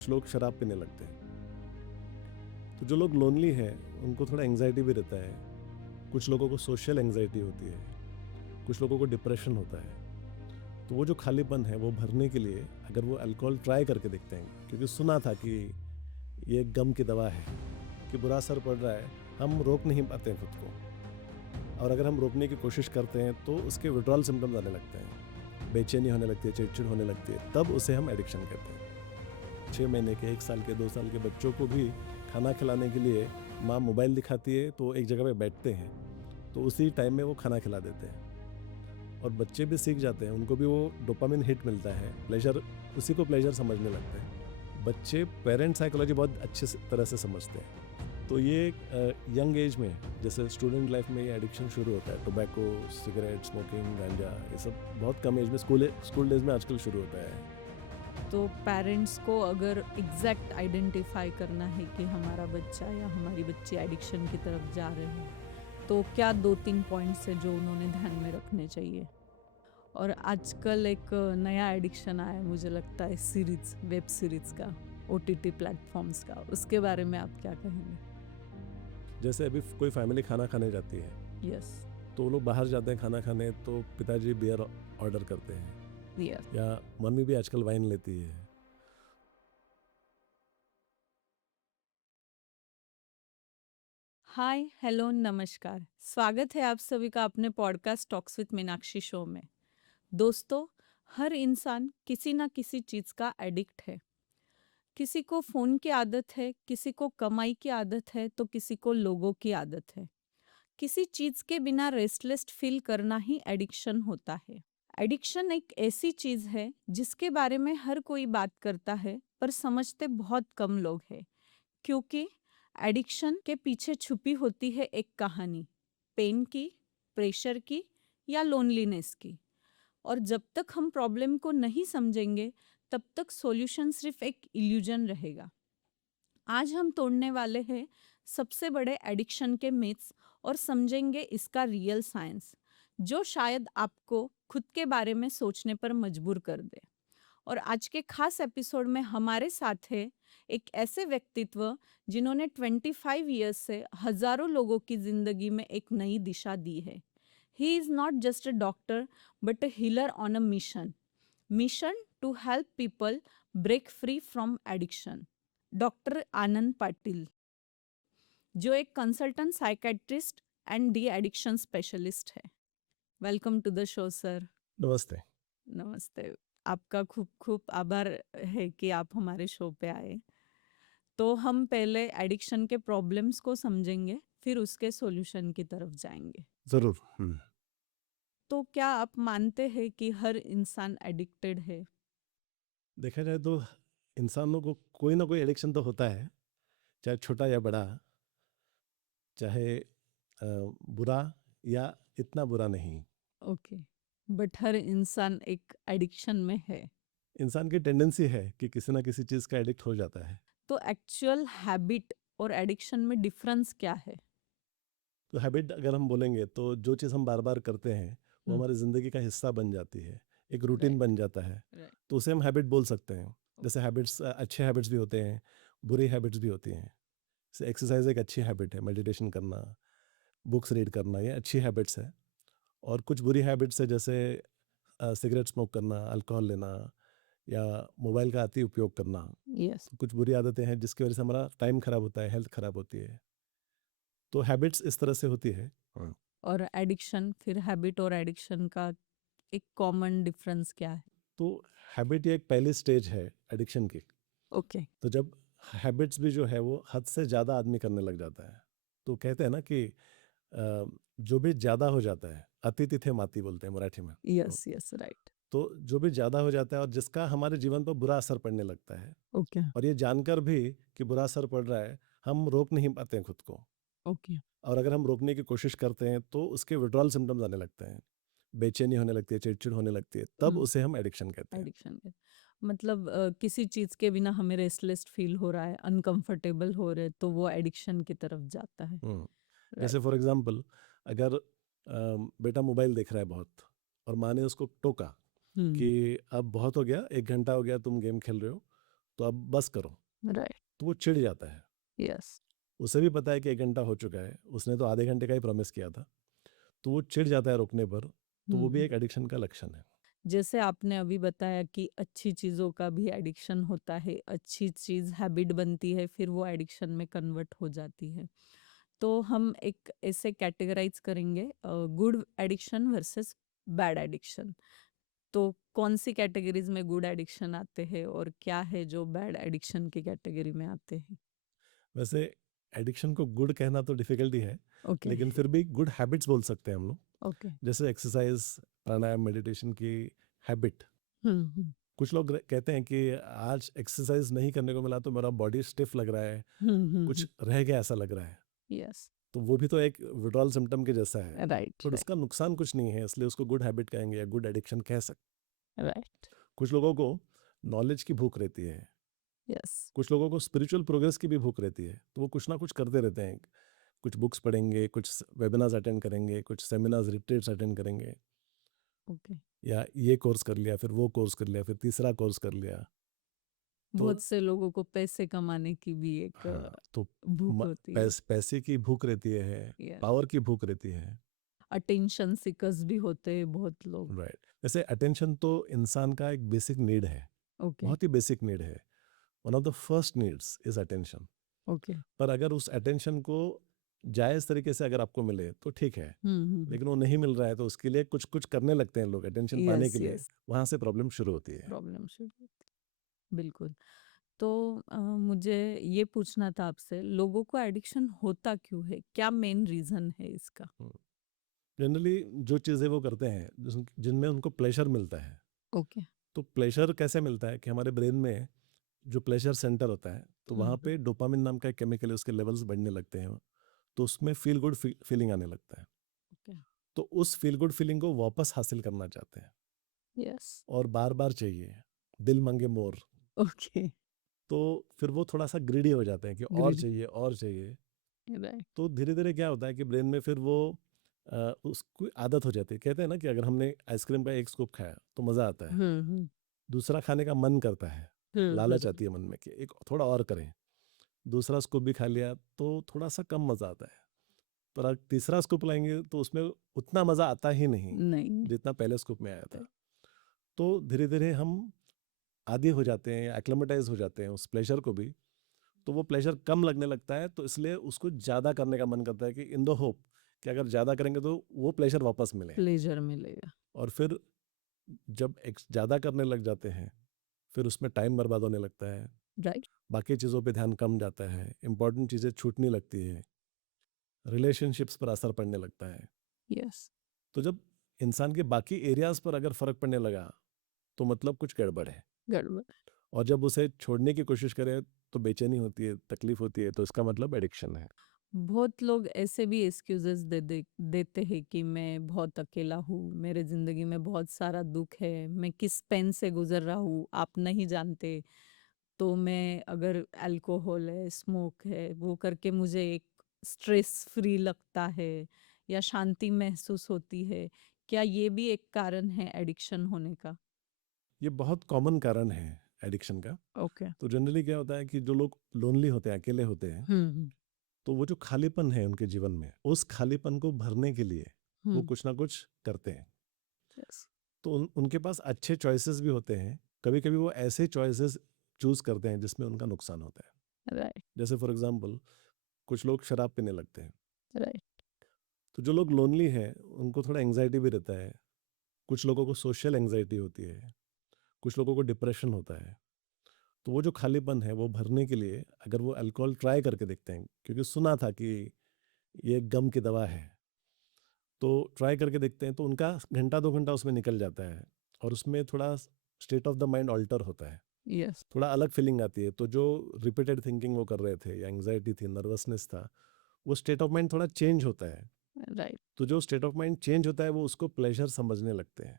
कुछ लोग शराब पीने लगते हैं। तो जो लोग लोनली हैं उनको थोड़ा एंग्जाइटी भी रहता है। कुछ लोगों को सोशल एंग्जाइटी होती है, कुछ लोगों को डिप्रेशन होता है। तो वो जो खालीपन है वो भरने के लिए अगर वो अल्कोहल ट्राई करके देखते हैं, क्योंकि सुना था कि ये गम की दवा है कि बुरा असर पड़ रहा है, हम रोक नहीं पाते हैं खुद को, और अगर हम रोकने की कोशिश करते हैं तो उसके विड्रॉल सिम्टम्स आने लगते हैं, बेचैनी होने लगती है, चिड़चिड़ होने लगती है, तब उसे हम एडिक्शन कहते हैं। 6 महीने के, 1 साल के, 2 साल के बच्चों को भी खाना खिलाने के लिए माँ मोबाइल दिखाती है तो एक जगह पे बैठते हैं, तो उसी टाइम में वो खाना खिला देते हैं और बच्चे भी सीख जाते हैं, उनको भी वो डोपामिन हिट मिलता है, प्लेजर, उसी को प्लेजर समझने लगते हैं। बच्चे पेरेंट साइकोलॉजी बहुत अच्छे तरह से समझते हैं। तो ये यंग एज में, जैसे स्टूडेंट लाइफ में ये एडिक्शन शुरू होता है, टोबैको, सिगरेट, स्मोकिंग, गांजा, ये सब बहुत कम एज में, स्कूल डेज में आजकल शुरू होता है। तो पेरेंट्स को अगर एग्जैक्ट आइडेंटिफाई करना है कि हमारा बच्चा या हमारी बच्ची एडिक्शन की तरफ जा रहे हैं, तो क्या 2-3 पॉइंट्स है जो उन्होंने ध्यान में रखने चाहिए? और आजकल एक नया एडिक्शन आया है, मुझे लगता है सीरीज, वेब सीरीज का, OTT प्लेटफॉर्म्स का, उसके बारे में आप क्या कहेंगे? जैसे अभी कोई फैमिली खाना खाने जाती है, यस, तो वो लोग बाहर जाते हैं खाना खाने, तो पिताजी बियर ऑर्डर करते हैं यस। या मम्मी भी आजकल वाइन लेती है। हाय, हेलो, नमस्कार। स्वागत है आप सभी का अपने podcast talks with Meenakshi show में। दोस्तों, हर इंसान किसी ना किसी चीज़ का एडिक्ट है। किसी को फ़ोन की आदत है, किसी को कमाई की आदत है, तो किसी को लोगों की आदत है। किसी चीज़ के बिना रेस्टलेस फील करना ही एडिक्शन होता है। एडिक्शन एक ऐसी चीज़ है जिसके बारे में हर कोई बात करता है, पर समझते बहुत कम लोग हैं। क्योंकि एडिक्शन के पीछे छुपी होती है एक कहानी, पेन की, प्रेशर की या लोनलीनेस की। और जब तक हम प्रॉब्लम को नहीं समझेंगे, तब तक सॉल्यूशन सिर्फ एक इल्यूजन रहेगा। आज हम तोड़ने वाले हैं सबसे बड़े एडिक्शन के मिथ्स और समझेंगे इसका रियल साइंस, जो शायद आपको खुद के बारे में सोचने पर मजबूर कर दे। और आज के खास एपिसोड में हमारे साथ है एक ऐसे व्यक्तित्व जिन्होंने 25 ईयर्स से हजारों लोगों की जिंदगी में एक नई दिशा दी है। He is not just a doctor but a healer on a mission to help people break free from addiction. Doctor Anand Patil, जो एक consultant psychiatrist and de addiction specialist है। Welcome to the show sir. नमस्ते। नमस्ते। आपका खूब खूब आभार है कि आप हमारे शो पे आए। तो हम पहले एडिक्शन के प्रॉब्लम्स को समझेंगे, फिर उसके सॉल्यूशन की तरफ जाएंगे। ज़रूर। तो क्या आप मानते हैं कि हर इंसान एडिक्टेड है? देखा जाए तो इंसानों को कोई ना कोई एडिक्शन तो होता है, चाहे छोटा या बड़ा, चाहे बुरा या इतना बुरा नहीं। ओके, बट हर इंसान एक एडिक्शन में है। इंसान की टेंडेंसी है कि किसी ना किसी चीज़ का एडिक्ट हो जाता है। तो एक्चुअल हैबिट और एडिक्शन में डिफरेंस क्या है? तो हैबिट अगर हम बोलेंगे तो जो चीज़ हम बार बार करते हैं वो हम्म, हमारी ज़िंदगी का हिस्सा बन जाती है, एक रूटीन राइट, बन जाता है, राइट। तो उसे हम हैबिट बोल सकते हैं। जैसे हैबिट्स, अच्छे हैबिट्स भी होते हैं, बुरी हैबिट्स भी होती हैं। जैसे एक्सरसाइज एक अच्छी हैबिट है, मेडिटेशन करना, बुक्स रीड करना, ये अच्छी हैबिट्स है। और कुछ बुरी हैबिट्स है, जैसे सिगरेट स्मोक करना, अल्कोहल लेना या मोबाइल का अति उपयोग करना। यस। तो कुछ बुरी आदतें हैं जिसकी वजह से हमारा टाइम खराब होता है, हेल्थ खराब होती है। तो हैबिट्स इस तरह से होती है। हाँ। और एडिक्शन, फिर हैबिट और एडिक्शन का एक कॉमन डिफरेंस क्या है? तो हैबिट ये एक पहली स्टेज है एडिक्शन की। ओके। तो जब हैबिट्स भी जो है वो हद से ज़्यादा आदमी करने लग जाता है, तो कहते हैं ना कि जो भी ज़्यादा हो जाता है, अति तिथे माती बोलते हैं मराठी में। Yes, yes, right. तो जो भी ज़्यादा हो जाता है और जिसका हमारे जीवन पर बुरा असर पड़ने लगता है, ओके, और ये जानकर भी कि बुरा असर पड़ रहा है, हम रोक नहीं पाते हैं खुद को, ओके। और अगर हम रोकने की कोशिश करते हैं तो उसके विड्रॉल सिम्टम्स आने लगते हैं, बेचैनी होने लगती है, चिड़चिड़ होने लगती है, तब उसे हम एडिक्शन कहते हैं। एडिक्शन के मतलब किसी चीज़ के बिना हमें रेस्टलेस फील हो रहा है, अनकंफर्टेबल हो रहे, तो वो एडिक्शन की तरफ जाता है। हम्म। राइट। जैसे फॉर एग्जांपल, अगर बेटा मोबाइल देख रहा है बहुत, और माँ ने उसको टोका हम्म। कि अब बहुत हो गया, 1 घंटा हो गया तुम गेम खेल रहे हो, तो अब बस करो, राइट, तो वो चिढ़ जाता है। यस। उसे भी पता है कि 1 घंटा हो चुका है, उसने तो आधे घंटे का ही प्रॉमिस किया था, तो वो चिढ़ जाता है रुकने पर, तो वो भी एक एडिक्शन का लक्षण है। जैसे आपने अभी बताया कि अच्छी चीज़ों का भी एडिक्शन होता है, अच्छी चीज़ हैबिट बनती है, फिर वो एडिक्शन में कन्वर्ट हो जाती है। तो हम एक ऐसे कैटेगराइज़ करेंगे good addiction versus bad addiction. तो कौन-सी कैटेगरीज़ में गुड एडिक्शन आते हैं और क्या है जो बैड एडिक्शन की कैटेगरी में आते हैं? वैसे एडिक्शन को गुड कहना तो डिफ़िकल्ट ही है, ओके, लेकिन फिर भी गुड हैबिट्स बोल सकते हैं हम लोग। ओके। जैसे एक्सरसाइज़, प्राणायाम, मेडिटेशन की हैबिट। हुँ। कुछ लोग कहते हैं कि आज एक्सरसाइज़ नहीं करने को मिला तो मेरा बॉडी स्टिफ़ लग रहा है, कुछ हुँ। रह गया ऐसा लग रहा है। यस, तो वो भी तो एक विड्रॉल सिम्पटम के जैसा है, राइट, पर राइट, उसका नुकसान कुछ नहीं है, इसलिए उसको गुड हैबिट कहेंगे या गुड एडिक्शन कह सकते राइट, हैं। कुछ लोगों को नॉलेज की भूख रहती है, यस, कुछ लोगों को स्पिरिचुअल प्रोग्रेस की भी भूख रहती है, तो वो कुछ ना कुछ करते रहते हैं। कुछ बुक्स पढ़ेंगे, कुछ वेबिनार्स अटेंड करेंगे, कुछ सेमिनार्स, रिट्रीट्स अटेंड करेंगे, ओके। या ये कोर्स कर लिया, फिर वो कोर्स कर लिया, फिर तीसरा कोर्स कर लिया। तो बहुत से लोगों को पैसे कमाने की भी एक हाँ, तो भूख होती है। पैसे की भूख रहती है, यस, पावर की भूख रहती है। अटेंशन सीकर्स भी होते हैं बहुत लोग। राइट। वैसे अटेंशन तो इंसान का एक बेसिक नीड है, ओके, बहुत ही बेसिक नीड है। One of the first needs is attention. Okay. पर अगर उस अटेंशन को जायज़ तरीके से अगर आपको मिले तो ठीक है, हुँ। लेकिन वो नहीं मिल रहा है तो उसके लिए कुछ कुछ करने लगते हैं लोग अटेंशन पाने यस, के लिए। यस, वहाँ से प्रॉब्लम शुरू होती है। प्रॉब्लम शुरू होती है। बिल्कुल। तो मुझे ये पूछना था आपसे, लोगों को एडिक्शन होता क्यों है? क्या मेन रीज़न है इसका? जनरली जो चीज़ें वो करते हैं जिनमें उनको प्लेजर मिलता है, ओके। तो प्लेजर कैसे मिलता है कि हमारे ब्रेन में जो प्लेजर सेंटर होता है, तो वहाँ हुँ। पे डोपामिन नाम का एक केमिकल है, उसके लेवल्स बढ़ने लगते हैं, तो उसमें फील गुड फीलिंग आने लगता है। ओके, तो उस फील गुड फीलिंग को वापस हासिल करना चाहते हैं यस, और बार बार चाहिए, दिल मांगे मोर। ओके, तो फिर वो थोड़ा सा ग्रीडी हो जाते हैं कि और ग्रेट, चाहिए और चाहिए। राइट। तो धीरे धीरे क्या होता है कि ब्रेन में फिर वो उसको आदत हो जाती है। कहते हैं ना कि अगर हमने आइसक्रीम का एक स्कूप खाया तो मज़ा आता है, हुँ। दूसरा खाने का मन करता है, लालच बरोबर। आती है मन में कि एक थोड़ा और करें। दूसरा स्कूप भी खा लिया तो थोड़ा सा कम मज़ा आता है, पर अगर तीसरा स्कूप लाएंगे तो उसमें उतना मज़ा आता ही नहीं नहीं, जितना पहले स्कूप में आया था। राइट, तो धीरे धीरे हम आदी हो जाते हैं या एक्लेमेटाइज हो जाते हैं उस प्लेजर को भी। तो वो प्लेजर कम लगने लगता है, तो इसलिए उसको ज़्यादा करने का मन करता है कि इन द होप कि अगर ज़्यादा करेंगे तो वो प्लेजर वापस मिले। प्लेज़र मिलेगा, और फिर जब एक ज़्यादा करने लग जाते हैं, फिर उसमें टाइम बर्बाद होने लगता है, राइट, बाकी चीज़ों पे ध्यान कम जाता है, इंपॉर्टेंट चीज़ें छूटने लगती है, रिलेशनशिप्स पर असर पड़ने लगता है। यस, तो जब इंसान के बाकी एरियाज़ पर अगर फ़र्क पड़ने लगा, तो मतलब कुछ गड़बड़ है। गड़बड़। और जब उसे छोड़ने की कोशिश करें तो बेचैनी होती है, तकलीफ होती है, तो इसका मतलब एडिक्शन है। बहुत लोग ऐसे भी एक्सक्यूज़ेज़ देते हैं कि मैं बहुत अकेला हूँ, मेरे ज़िंदगी में बहुत सारा दुःख है, मैं किस पेन से गुज़र रहा हूँ, आप नहीं जानते। तो मैं अगर अल्कोहल है, स्मोक है, वो करके मुझे एक स्ट्रेस फ्री लगता है या शांति महसूस होती है। क्या ये भी एक कारण है एडिक्शन होने का? ये बहुत कॉमन कारण है एडिक्शन का। ओके। तो जनरली क्या होता है कि जो लोग लोनली होते हैं, अकेले होते हैं, हुँ। तो वो जो खालीपन है उनके जीवन में, उस खालीपन को भरने के लिए वो हुँ। कुछ ना कुछ करते हैं। यस। तो उनके पास अच्छे चॉइसेस भी होते हैं, कभी कभी वो ऐसे चॉइसेस चूज करते हैं जिसमें उनका नुकसान होता है। राइट, जैसे फॉर एग्जांपल, कुछ लोग शराब पीने लगते हैं। राइट, तो जो लोग लोनली हैं उनको थोड़ा एंग्जाइटी भी रहता है, कुछ लोगों को सोशल एंग्जाइटी होती है, कुछ लोगों को डिप्रेशन होता है। तो वो जो खालीपन है वो भरने के लिए अगर वो अल्कोहल ट्राई करके देखते हैं, क्योंकि सुना था कि ये गम की दवा है, तो ट्राई करके देखते हैं, तो उनका घंटा 2 घंटा उसमें निकल जाता है और उसमें थोड़ा state of the mind alter होता है, यस, थोड़ा अलग फीलिंग आती है। तो जो रिपीटेड थिंकिंग वो कर रहे थे या एंग्जाइटी थी, नर्वसनेस था, वो स्टेट ऑफ माइंड थोड़ा चेंज होता है। राइट, तो जो स्टेट ऑफ माइंड चेंज होता है वो उसको प्लेजर समझने लगते हैं,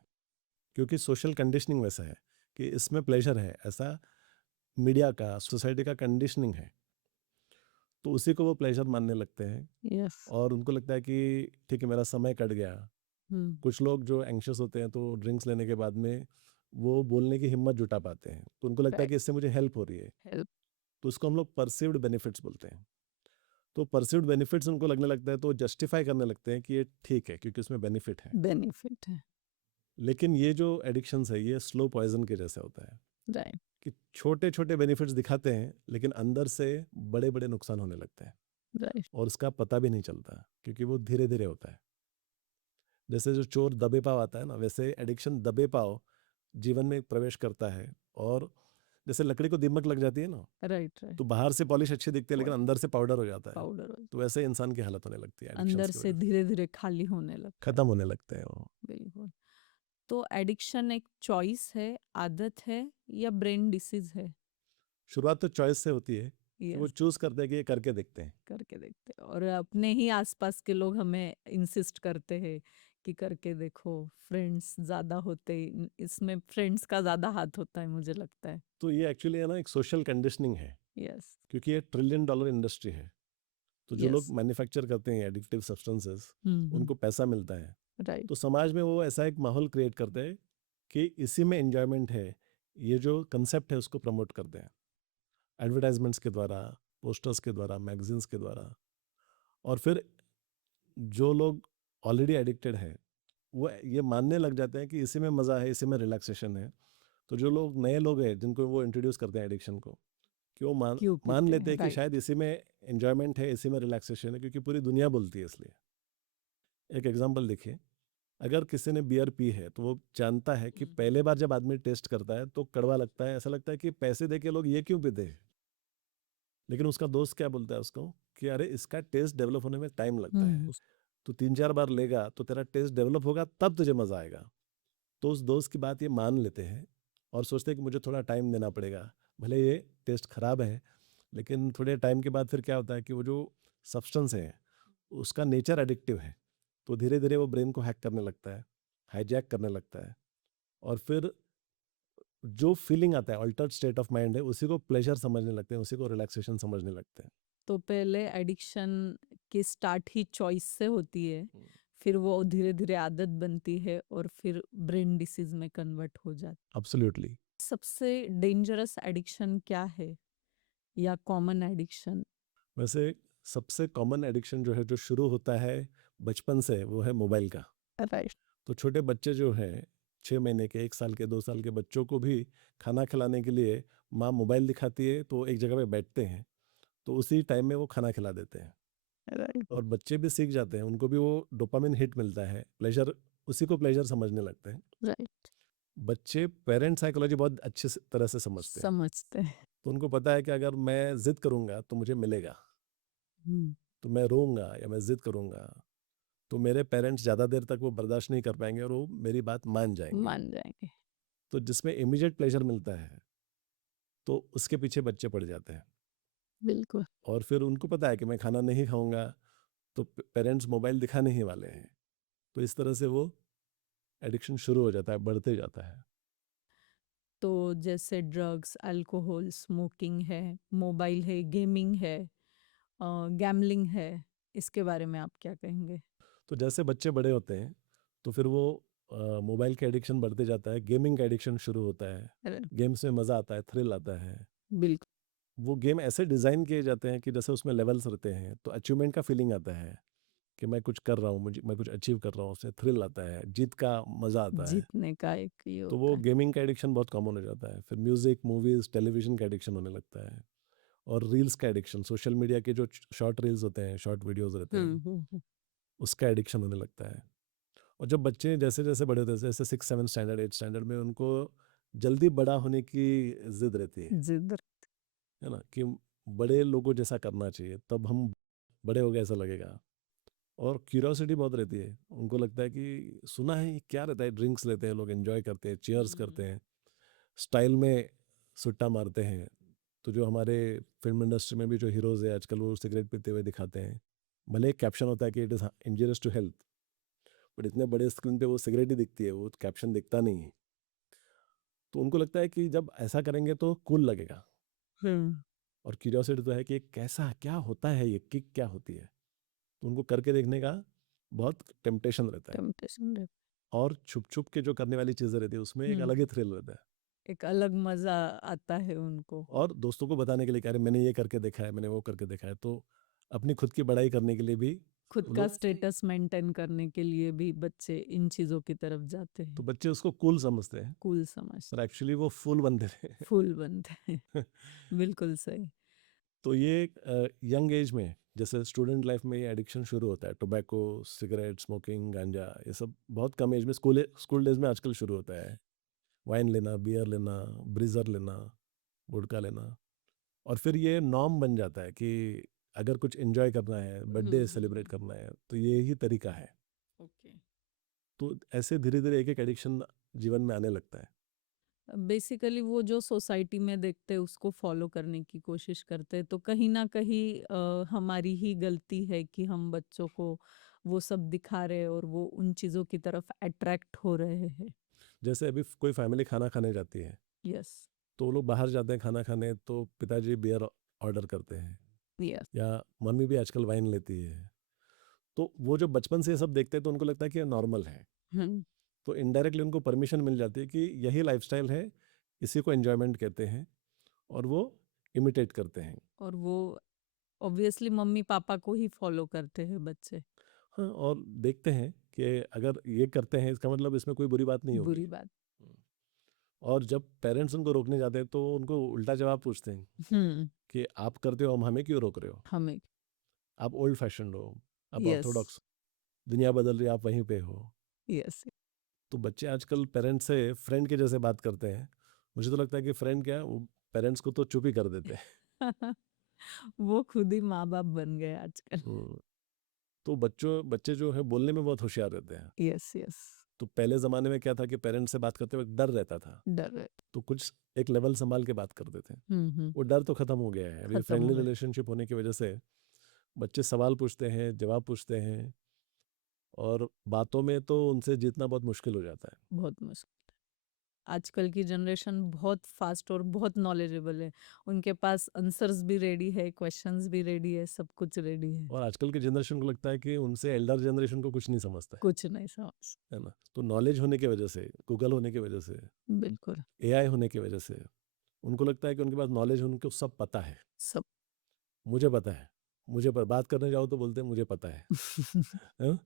क्योंकि सोशल कंडीशनिंग वैसा है कि इसमें प्लेजर है, ऐसा मीडिया का, सोसाइटी का कंडीशनिंग है। तो उसी को वो प्लेजर मानने लगते हैं यस। और उनको लगता है कि ठीक है, मेरा समय कट गया। हुँ। कुछ लोग जो एंग्शियस होते हैं तो ड्रिंक्स लेने के बाद में वो बोलने की हिम्मत जुटा पाते हैं, तो उनको लगता है राइट, कि इससे मुझे हेल्प हो रही है, हेल्प, तो उसको हम लोग परसीव्ड बेनिफिट्स बोलते हैं। तो परसीव्ड बेनिफिट्स उनको लगने लगता है तो जस्टिफाई करने लगते हैं कि ये ठीक है क्योंकि उसमें बेनिफिट है। बेनिफिट है। लेकिन ये जो एडिक्शंस है ये स्लो पॉइजन के जैसे होता है राइट, कि छोटे छोटे बेनिफिट्स दिखाते हैं लेकिन अंदर से बड़े बड़े नुकसान होने लगते हैं राइट, और उसका पता भी नहीं चलता क्योंकि वो धीरे धीरे होता है। जैसे जो चोर दबे पाव आता है ना, वैसे एडिक्शन दबे पाव जीवन में प्रवेश करता है। और जैसे लकड़ी को दीमक लग जाती है ना, राइट, राइट, तो बाहर से पॉलिश अच्छी दिखती है लेकिन अंदर से पाउडर हो जाता है। पाउडर तो वैसे इंसान की हालत होने लगती है एडिक्शंस अंदर की से वजह से, धीरे धीरे खाली होने लगता है। खत्म होने लगते हैं वो। बिल्कुल। तो एडिक्शन एक चॉइस है, आदत है या ब्रेन डिसीज है? शुरुआत तो चॉइस से होती है कि वो यस, चूज करते हैं कि ये करके देखते हैं। करके देखते हैं और अपने ही आसपास के लोग हमें इंसिस्ट करते हैं कि करके देखो। फ्रेंड्स ज्यादा होते इसमें फ्रेंड्स का ज्यादा हाथ होता है मुझे लगता है। तो ये एक्चुअली है ना एक सोशल कंडीशनिंग है यस, क्योंकि ये $1 ट्रिलियन इंडस्ट्री है। तो जो लोग यस, मैन्युफैक्चर करते हैं एडिक्टिव सब्सटेंसेस, हम्म, उनको पैसा मिलता है। राइट, तो समाज में वो ऐसा एक माहौल क्रिएट करते हैं कि इसी में एंजॉयमेंट है। ये जो कंसेप्ट है उसको प्रमोट करते हैं एडवर्टाइजमेंट्स के द्वारा, पोस्टर्स के द्वारा, मैगजीन्स के द्वारा। और फिर जो लोग ऑलरेडी एडिक्टेड है वो ये मानने लग जाते हैं कि इसी में मज़ा है, इसी में रिलैक्सेशन है। तो जो लोग नए लोग हैं जिनको वो इंट्रोड्यूस करते हैं एडिक्शन को, कि वो मान क्यों मान पीते लेते हैं, हैं कि राइट, शायद इसी में एंजॉयमेंट है, इसी में रिलैक्सेशन है क्योंकि पूरी दुनिया बोलती है इसलिए। एक एग्जांपल देखिए, अगर किसी ने बियर पी है तो वो जानता है कि पहले बार जब आदमी टेस्ट करता है तो कड़वा लगता है, ऐसा लगता है कि पैसे दे के लोग ये क्यों पीते हैं। लेकिन उसका दोस्त क्या बोलता है उसको कि अरे इसका टेस्ट डेवलप होने में टाइम लगता है, हम्म, तो 3-4 बार लेगा तो तेरा टेस्ट डेवलप होगा तब तुझे मज़ा आएगा। तो उस दोस्त की बात ये मान लेते हैं और सोचते हैं कि मुझे थोड़ा टाइम देना पड़ेगा, भले ये टेस्ट खराब है। लेकिन थोड़े टाइम के बाद फिर क्या होता है कि वो जो सब्सटेंस है उसका नेचर एडिक्टिव है, तो धीरे धीरे वो ब्रेन को हैक करने लगता है, हाईजैक करने लगता है। और फिर जो फीलिंग आता है अल्टर्ड स्टेट ऑफ माइंड है उसी को प्लेजर समझने लगते हैं, उसी को रिलैक्सेशन समझने लगते हैं। तो पहले एडिक्शन की स्टार्ट ही चॉइस से होती है, हम्म। फिर वो धीरे धीरे आदत बनती है और फिर ब्रेन डिसीज में कन्वर्ट हो जाती एब्सोल्युटली। है। सबसे डेंजरस एडिक्शन क्या है या कॉमन एडिक्शन? वैसे सबसे कॉमन एडिक्शन जो है जो शुरू होता है बचपन से वो है मोबाइल का। राइट, तो छोटे बच्चे जो हैं 6 महीने के, 1 साल के, 2 साल के बच्चों को भी खाना खिलाने के लिए माँ मोबाइल दिखाती है तो एक जगह पे बैठते हैं, तो उसी टाइम में वो खाना खिला देते हैं। राइट, और बच्चे भी सीख जाते हैं, उनको भी वो डोपामिन हिट मिलता है, प्लेजर, उसी को प्लेजर समझने लगते हैं। राइट, बच्चे पेरेंट साइकोलॉजी बहुत अच्छे तरह से समझते हैं। समझते हैं। तो उनको पता है कि अगर मैं जिद करूंगा तो मुझे मिलेगा, हम्म, तो मैं रोऊंगा या मैं जिद करूंगा तो मेरे पेरेंट्स ज़्यादा देर तक वो बर्दाश्त नहीं कर पाएंगे और वो मेरी बात मान जाएंगे। मान जाएंगे। तो जिसमें इमीडिएट प्लेजर मिलता है तो उसके पीछे बच्चे पड़ जाते हैं। बिल्कुल। और फिर उनको पता है कि मैं खाना नहीं खाऊंगा तो पेरेंट्स मोबाइल दिखाने ही वाले हैं। तो इस तरह से वो एडिक्शन शुरू हो जाता है, बढ़ते जाता है। तो जैसे ड्रग्स, अल्कोहल, स्मोकिंग है, मोबाइल है, गेमिंग है, गैम्बलिंग है, इसके बारे में आप क्या कहेंगे? तो जैसे बच्चे बड़े होते हैं तो फिर वो मोबाइल का एडिक्शन बढ़ते जाता है, गेमिंग का एडिक्शन शुरू होता है। अरे, गेम्स में मज़ा आता है, थ्रिल आता है। बिल्कुल, वो गेम ऐसे डिज़ाइन किए जाते हैं कि जैसे उसमें लेवल्स रहते हैं तो अचीवमेंट का फीलिंग आता है कि मैं कुछ कर रहा हूँ, मुझे मैं कुछ अचीव कर रहा हूँ, उससे थ्रिल आता है, जीत का मज़ा आता है। जीतने का एक ये तो वो होता है। गेमिंग का एडिक्शन बहुत कॉमन हो जाता है। फिर म्यूज़िक, मूवीज़, टेलीविज़न का एडिक्शन होने लगता है। और रील्स का एडिक्शन, सोशल मीडिया के जो शॉर्ट रील्स होते हैं, शॉर्ट वीडियोज़ रहते हैं, उसका एडिक्शन होने लगता है। और जब बच्चे जैसे जैसे बड़े होते हैं, जैसे 6, 7 स्टैंडर्ड, 8 स्टैंडर्ड में उनको जल्दी बड़ा होने की जिद रहती जिद, है ना, कि बड़े लोगों जैसा करना चाहिए तब हम बड़े हो गए ऐसा लगेगा। और क्यूरियोसिटी बहुत रहती है, उनको लगता है कि सुना है ये क्या रहता है, ड्रिंक्स लेते हैं लोग, एंजॉय करते हैं, चीयर्स करते हैं, स्टाइल में सुट्टा मारते हैं। तो जो हमारे फिल्म इंडस्ट्री में भी जो हीरोज़ है आजकल वो सिगरेट पीते हुए दिखाते हैं, भले एक कैप्शन होता है कि it is injurious to health, but इतने बड़े स्क्रीन पे वो सिगरेट ही दिखती है, वो कैप्शन दिखता नहीं है। तो उनको लगता है कि जब ऐसा करेंगे तो कूल लगेगा। और क्यूरियोसिटी तो है कि ये कैसा क्या होता है, ये किक क्या होती है, तो उनको करके देखने का बहुत टेम्पटेशन रहता है। टेम्पटेशन रहता और छुप छुप के जो करने वाली चीज़ें रहती है उसमें एक हम्म, अलग ही थ्रिल रहता है। एक अलग मजा आता है उनको। और दोस्तों को बताने के लिए कि अरे मैंने ये करके देखा है, मैंने वो करके देखा है, तो अपनी खुद की बड़ाई करने के लिए भी खुद वो का लोग, स्टेटस मेंटेन करने के लिए भी बच्चे इन चीजों की तरफ जाते तो हैं, बच्चे उसको कूल समझते हैं, कूल समझते, पर एक्चुअली वो फूल बनते थे। फूल बनते हैं। बिल्कुल सही। तो ये यंग एज में, जैसे स्टूडेंट लाइफ में ये एडिक्शन शुरू होता है, टोबैको, सिगरेट, स्मोकिंग, गांजा, ये सब बहुत कम एज में, स्कूल स्कूल डेज में आजकल शुरू होता है। वाइन लेना, बियर लेना, ब्रीजर लेना, वोडका लेना, और फिर ये नॉर्म बन जाता है कि अगर कुछ एंजॉय करना है, बर्थडे सेलिब्रेट करना है, तो ये ही तरीका है। ओके। तो ऐसे धीरे धीरे एक एक एडिक्शन जीवन में आने लगता है। बेसिकली वो जो सोसाइटी में देखते हैं उसको फॉलो करने की कोशिश करते हैं, तो कहीं ना कहीं हमारी ही गलती है कि हम बच्चों को वो सब दिखा रहे हैं और वो उन चीजों की तरफ अट्रैक्ट हो रहे हैं। जैसे अभी कोई फैमिली खाना खाने जाती है, यस। तो वो लोग बाहर जाते हैं खाना खाने, तो पिताजी बियर ऑर्डर करते हैं, यस। या मम्मी भी आजकल वाइन लेती है। तो वो जो बचपन से ये सब देखते हैं तो उनको लगता है कि ये नॉर्मल है। हम्म। तो इनडायरेक्टली उनको परमिशन मिल जाती है कि यही लाइफस्टाइल है, इसी को एंजॉयमेंट कहते हैं, और वो इमिटेट करते हैं। और वो ऑब्वियसली मम्मी पापा को ही फॉलो करते हैं बच्चे। हाँ, और देखते हैं कि अगर ये करते हैं इसका मतलब इसमें कोई बुरी बात नहीं होगी। बुरी बात। और जब पेरेंट्स उनको रोकने जाते हैं तो उनको उल्टा जवाब पूछते हैं हम्म। कि आप करते हो, हम हमें क्यों रोक रहे हो? हमें। आप ओल्ड फैशन हो, आप यस। ऑर्थोडॉक्स, दुनिया बदल रही है, आप वहीं पे हो। यस। तो बच्चे आजकल पेरेंट्स से फ्रेंड के जैसे बात करते हैं। मुझे तो लगता है कि फ्रेंड क्या, वो पेरेंट्स को तो चुप ही कर देते हैं। वो खुद ही माँ बाप बन गए आजकल। हम्म, तो बच्चे जो है बोलने में बहुत होशियार रहते हैं। यस। यस। तो पहले ज़माने में क्या था कि पेरेंट्स से बात करते वक्त डर रहता था, डर है। तो कुछ एक लेवल संभाल के बात करते थे। हम्म। वो डर तो ख़त्म हो गया है अभी, खत्म हो फ्रेंडली गए। रिलेशनशिप होने की वजह से बच्चे सवाल पूछते हैं, जवाब पूछते हैं, और बातों में तो उनसे जीतना बहुत मुश्किल हो जाता है। बहुत मुश्किल। आजकल की जनरेशन बहुत फास्ट और बहुत नॉलेजेबल है। उनके पास आंसर्स भी रेडी है, क्वेश्चंस भी रेडी है, सब कुछ रेडी है। और आजकल की जनरेशन को लगता है कि उनसे एल्डर जनरेशन को कुछ नहीं समझता कुछ नहीं समझ। है ना? तो नॉलेज होने की वजह से, गूगल होने की वजह से, बिल्कुल। एआई होने की वजह से, उनको लगता है कि उनके पास नॉलेज, उनको सब पता है। सब। मुझे पता है, मुझे बात करने जाओ तो बोलते हैं मुझे पता है? तो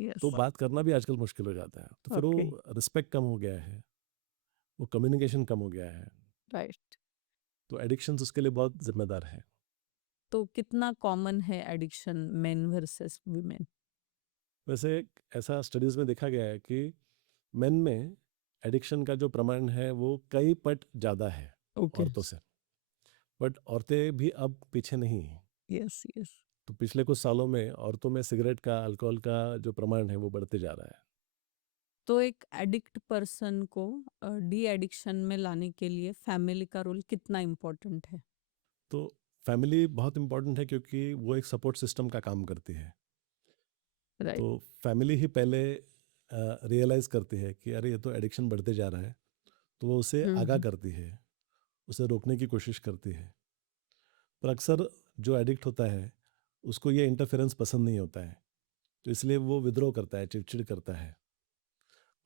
यस। बात करना भी आजकल मुश्किल हो जाता है, तो फिर ओके। वो रिस्पेक्ट कम हो गया है, वो कम्युनिकेशन कम हो गया है। राइट। तो एडिक्शंस उसके लिए बहुत जिम्मेदार है। तो कितना कॉमन है एडिक्शन मेन वर्सेस वुमेन? वैसे ऐसा स्टडीज में देखा गया है कि मेन में एडिक्शन का जो प्रमाण है वो कई पट ज़्यादा है ओके। औरतों से, बट औरतें भी अब पीछे नहीं हैं। यस। यस। तो पिछले कुछ सालों में औरतों में सिगरेट का, अल्कोहल का जो प्रमाण है वो बढ़ते जा रहा है। तो एक एडिक्ट पर्सन को डी एडिक्शन में लाने के लिए फैमिली का रोल कितना इम्पोर्टेंट है? तो फैमिली बहुत इम्पोर्टेंट है क्योंकि वो एक सपोर्ट सिस्टम का काम करती है। राइट। तो फैमिली ही पहले रियलाइज़ करती है कि अरे ये तो एडिक्शन बढ़ते जा रहा है, तो वो उसे आगाह हम्म। करती है, उसे रोकने की कोशिश करती है। पर अक्सर जो एडिक्ट होता है उसको ये इंटरफेरेंस पसंद नहीं होता है, तो इसलिए वो विद्रोह करता है, चिड़चिड़ करता है।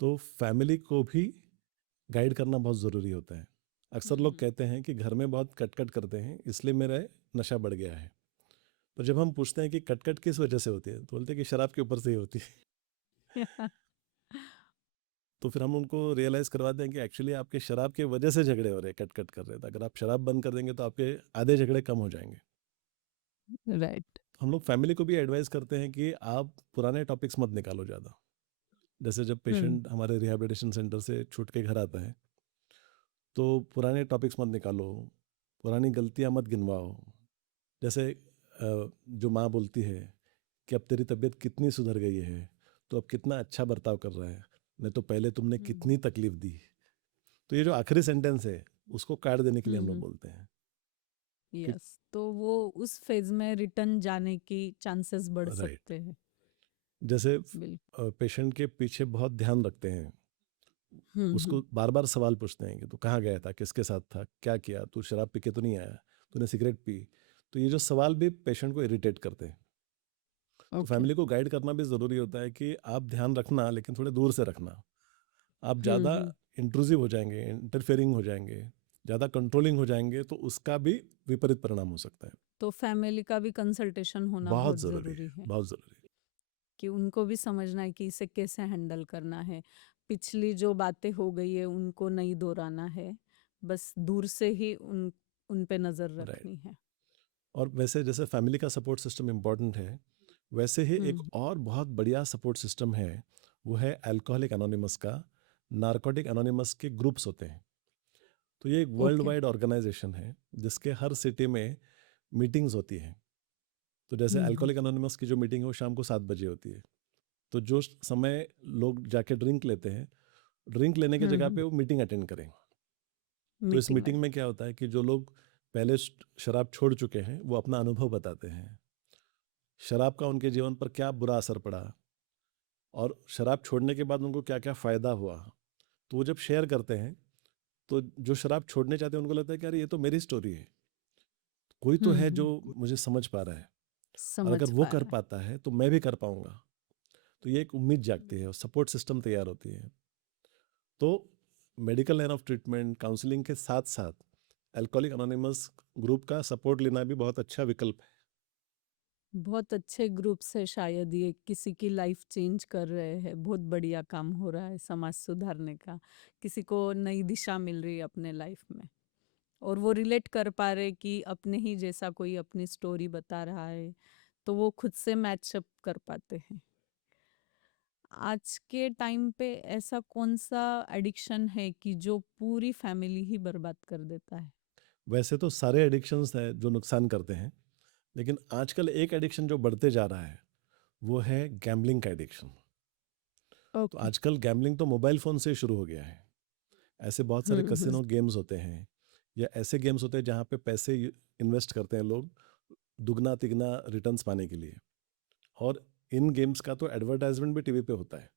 तो फैमिली को भी गाइड करना बहुत ज़रूरी होता है। अक्सर लोग कहते हैं कि घर में बहुत कट करते हैं इसलिए मेरा नशा बढ़ गया है। पर जब हम पूछते हैं कि कट किस वजह से होती है, तो बोलते हैं कि शराब के ऊपर से ही होती है। तो फिर हम उनको रियलाइज़ करवाते हैं कि एक्चुअली आपके शराब की वजह से झगड़े हो रहे हैं, कट कर रहे हैं। तो अगर आप शराब बंद कर देंगे तो आपके आधे झगड़े कम हो जाएंगे। राइट। हम लोग फैमिली को भी एडवाइस करते हैं कि आप पुराने टॉपिक्स मत निकालो ज़्यादा। जैसे जब हम्म। पेशेंट हमारे रिहैबिलिटेशन सेंटर से छूट के घर आता है, तो पुराने टॉपिक्स मत निकालो, पुरानी गलतियां मत गिनवाओ। जैसे जो माँ बोलती है कि अब तेरी तबीयत कितनी सुधर गई है, तो अब कितना अच्छा बर्ताव कर रहा है, नहीं तो पहले तुमने कितनी तकलीफ दी। तो ये जो आखिरी सेंटेंस है उसको काट देने के लिए हम लोग बोलते हैं कि यस। तो वो उस फेज में रिटर्न जाने की चांसेस बढ़ राइट। सकते हैं। जैसे बिल्कुल। पेशेंट के पीछे बहुत ध्यान रखते हैं, हम्म। उसको बार बार सवाल पूछते हैं कि तू कहाँ गया था, किसके साथ था, क्या किया, तू शराब पी के तो नहीं आया, तूने सिगरेट पी। तो ये जो सवाल भी पेशेंट को इरिटेट करते हैं। तो ओके। फैमिली को गाइड करना भी ज़रूरी होता है कि आप ध्यान रखना, लेकिन थोड़े दूर से रखना। आप ज़्यादा हम्म। इंट्रूसिव हो जाएंगे, इंटरफेयरिंग हो जाएंगे, ज़्यादा कंट्रोलिंग हो जाएंगे, तो उसका भी विपरीत परिणाम हो सकता है। तो फैमिली का भी कंसल्टेशन होना बहुत बहुत ज़रूरी ज़रूरी है, है बहुत ज़रूरी है। कि उनको भी समझना है कि इसे कैसे हैंडल करना है। पिछली जो बातें हो गई है उनको नहीं दोहराना है, बस दूर से ही उन पे नज़र राइट। रखनी है। और वैसे जैसे फैमिली का सपोर्ट सिस्टम इम्पॉर्टेंट है, वैसे ही एक हम्म। और बहुत बढ़िया सपोर्ट सिस्टम है, वो है अल्कोहलिक एनोनिमस का। नारकोटिक एनोनिमस के ग्रुप्स होते हैं। तो ये एक वर्ल्ड ओके। वाइड ऑर्गेनाइजेशन है, जिसके हर सिटी में मीटिंग्स होती हैं। तो जैसे हम्म। अल्कोहलिक एनोनिमस की जो मीटिंग है वो शाम को 7 बजे होती है। तो जो समय लोग जाके ड्रिंक लेते हैं, ड्रिंक लेने की जगह पे वो मीटिंग अटेंड करें। तो इस मीटिंग मीटिंग में क्या होता है कि जो लोग पहले शराब छोड़ चुके हैं, वो अपना अनुभव बताते हैं। शराब का उनके जीवन पर क्या बुरा असर पड़ा, और शराब छोड़ने के बाद उनको क्या क्या फ़ायदा हुआ। तो वो जब शेयर करते हैं, तो जो शराब छोड़ने चाहते हैं उनको लगता है कि अरे ये तो मेरी स्टोरी है, कोई तो है जो हम्म। मुझे समझ पा रहा है, और समझ अगर वो पा कर रहा है। पाता है तो मैं भी कर पाऊंगा। तो ये एक उम्मीद जागती है और सपोर्ट सिस्टम तैयार होती है। तो medical line of treatment, counselling के साथ साथ अल्कोहलिक अनोनिमस ग्रुप का सपोर्ट लेना भी बहुत अच्छा विकल्प है। बहुत अच्छे ग्रुप से शायद ये किसी की लाइफ चेंज कर रहे हैं, बहुत बढ़िया काम हो रहा है समाज सुधारने का। किसी को नई दिशा मिल रही है अपने लाइफ में, और वो रिलेट कर पा रहे कि अपने ही जैसा कोई अपनी स्टोरी बता रहा है, तो वो खुद से मैचअप कर पाते हैं। आज के टाइम पे ऐसा कौन सा एडिक्शन है कि जो पूरी फैमिली ही बर्बाद कर देता है? वैसे तो सारे एडिक्शंस हैं जो नुकसान करते हैं, लेकिन आजकल एक एडिक्शन जो बढ़ते जा रहा है, वो है गैम्बलिंग का एडिक्शन। तो ओके। आजकल गैम्बलिंग तो मोबाइल फ़ोन से ही शुरू हो गया है। ऐसे बहुत सारे हम्म। कसिनो गेम्स होते हैं, या ऐसे गेम्स होते हैं जहाँ पे पैसे इन्वेस्ट करते हैं लोग, दुगना तिगना रिटर्न्स पाने के लिए। और इन गेम्स का तो एडवर्टाइजमेंट भी टीवी पे होता है।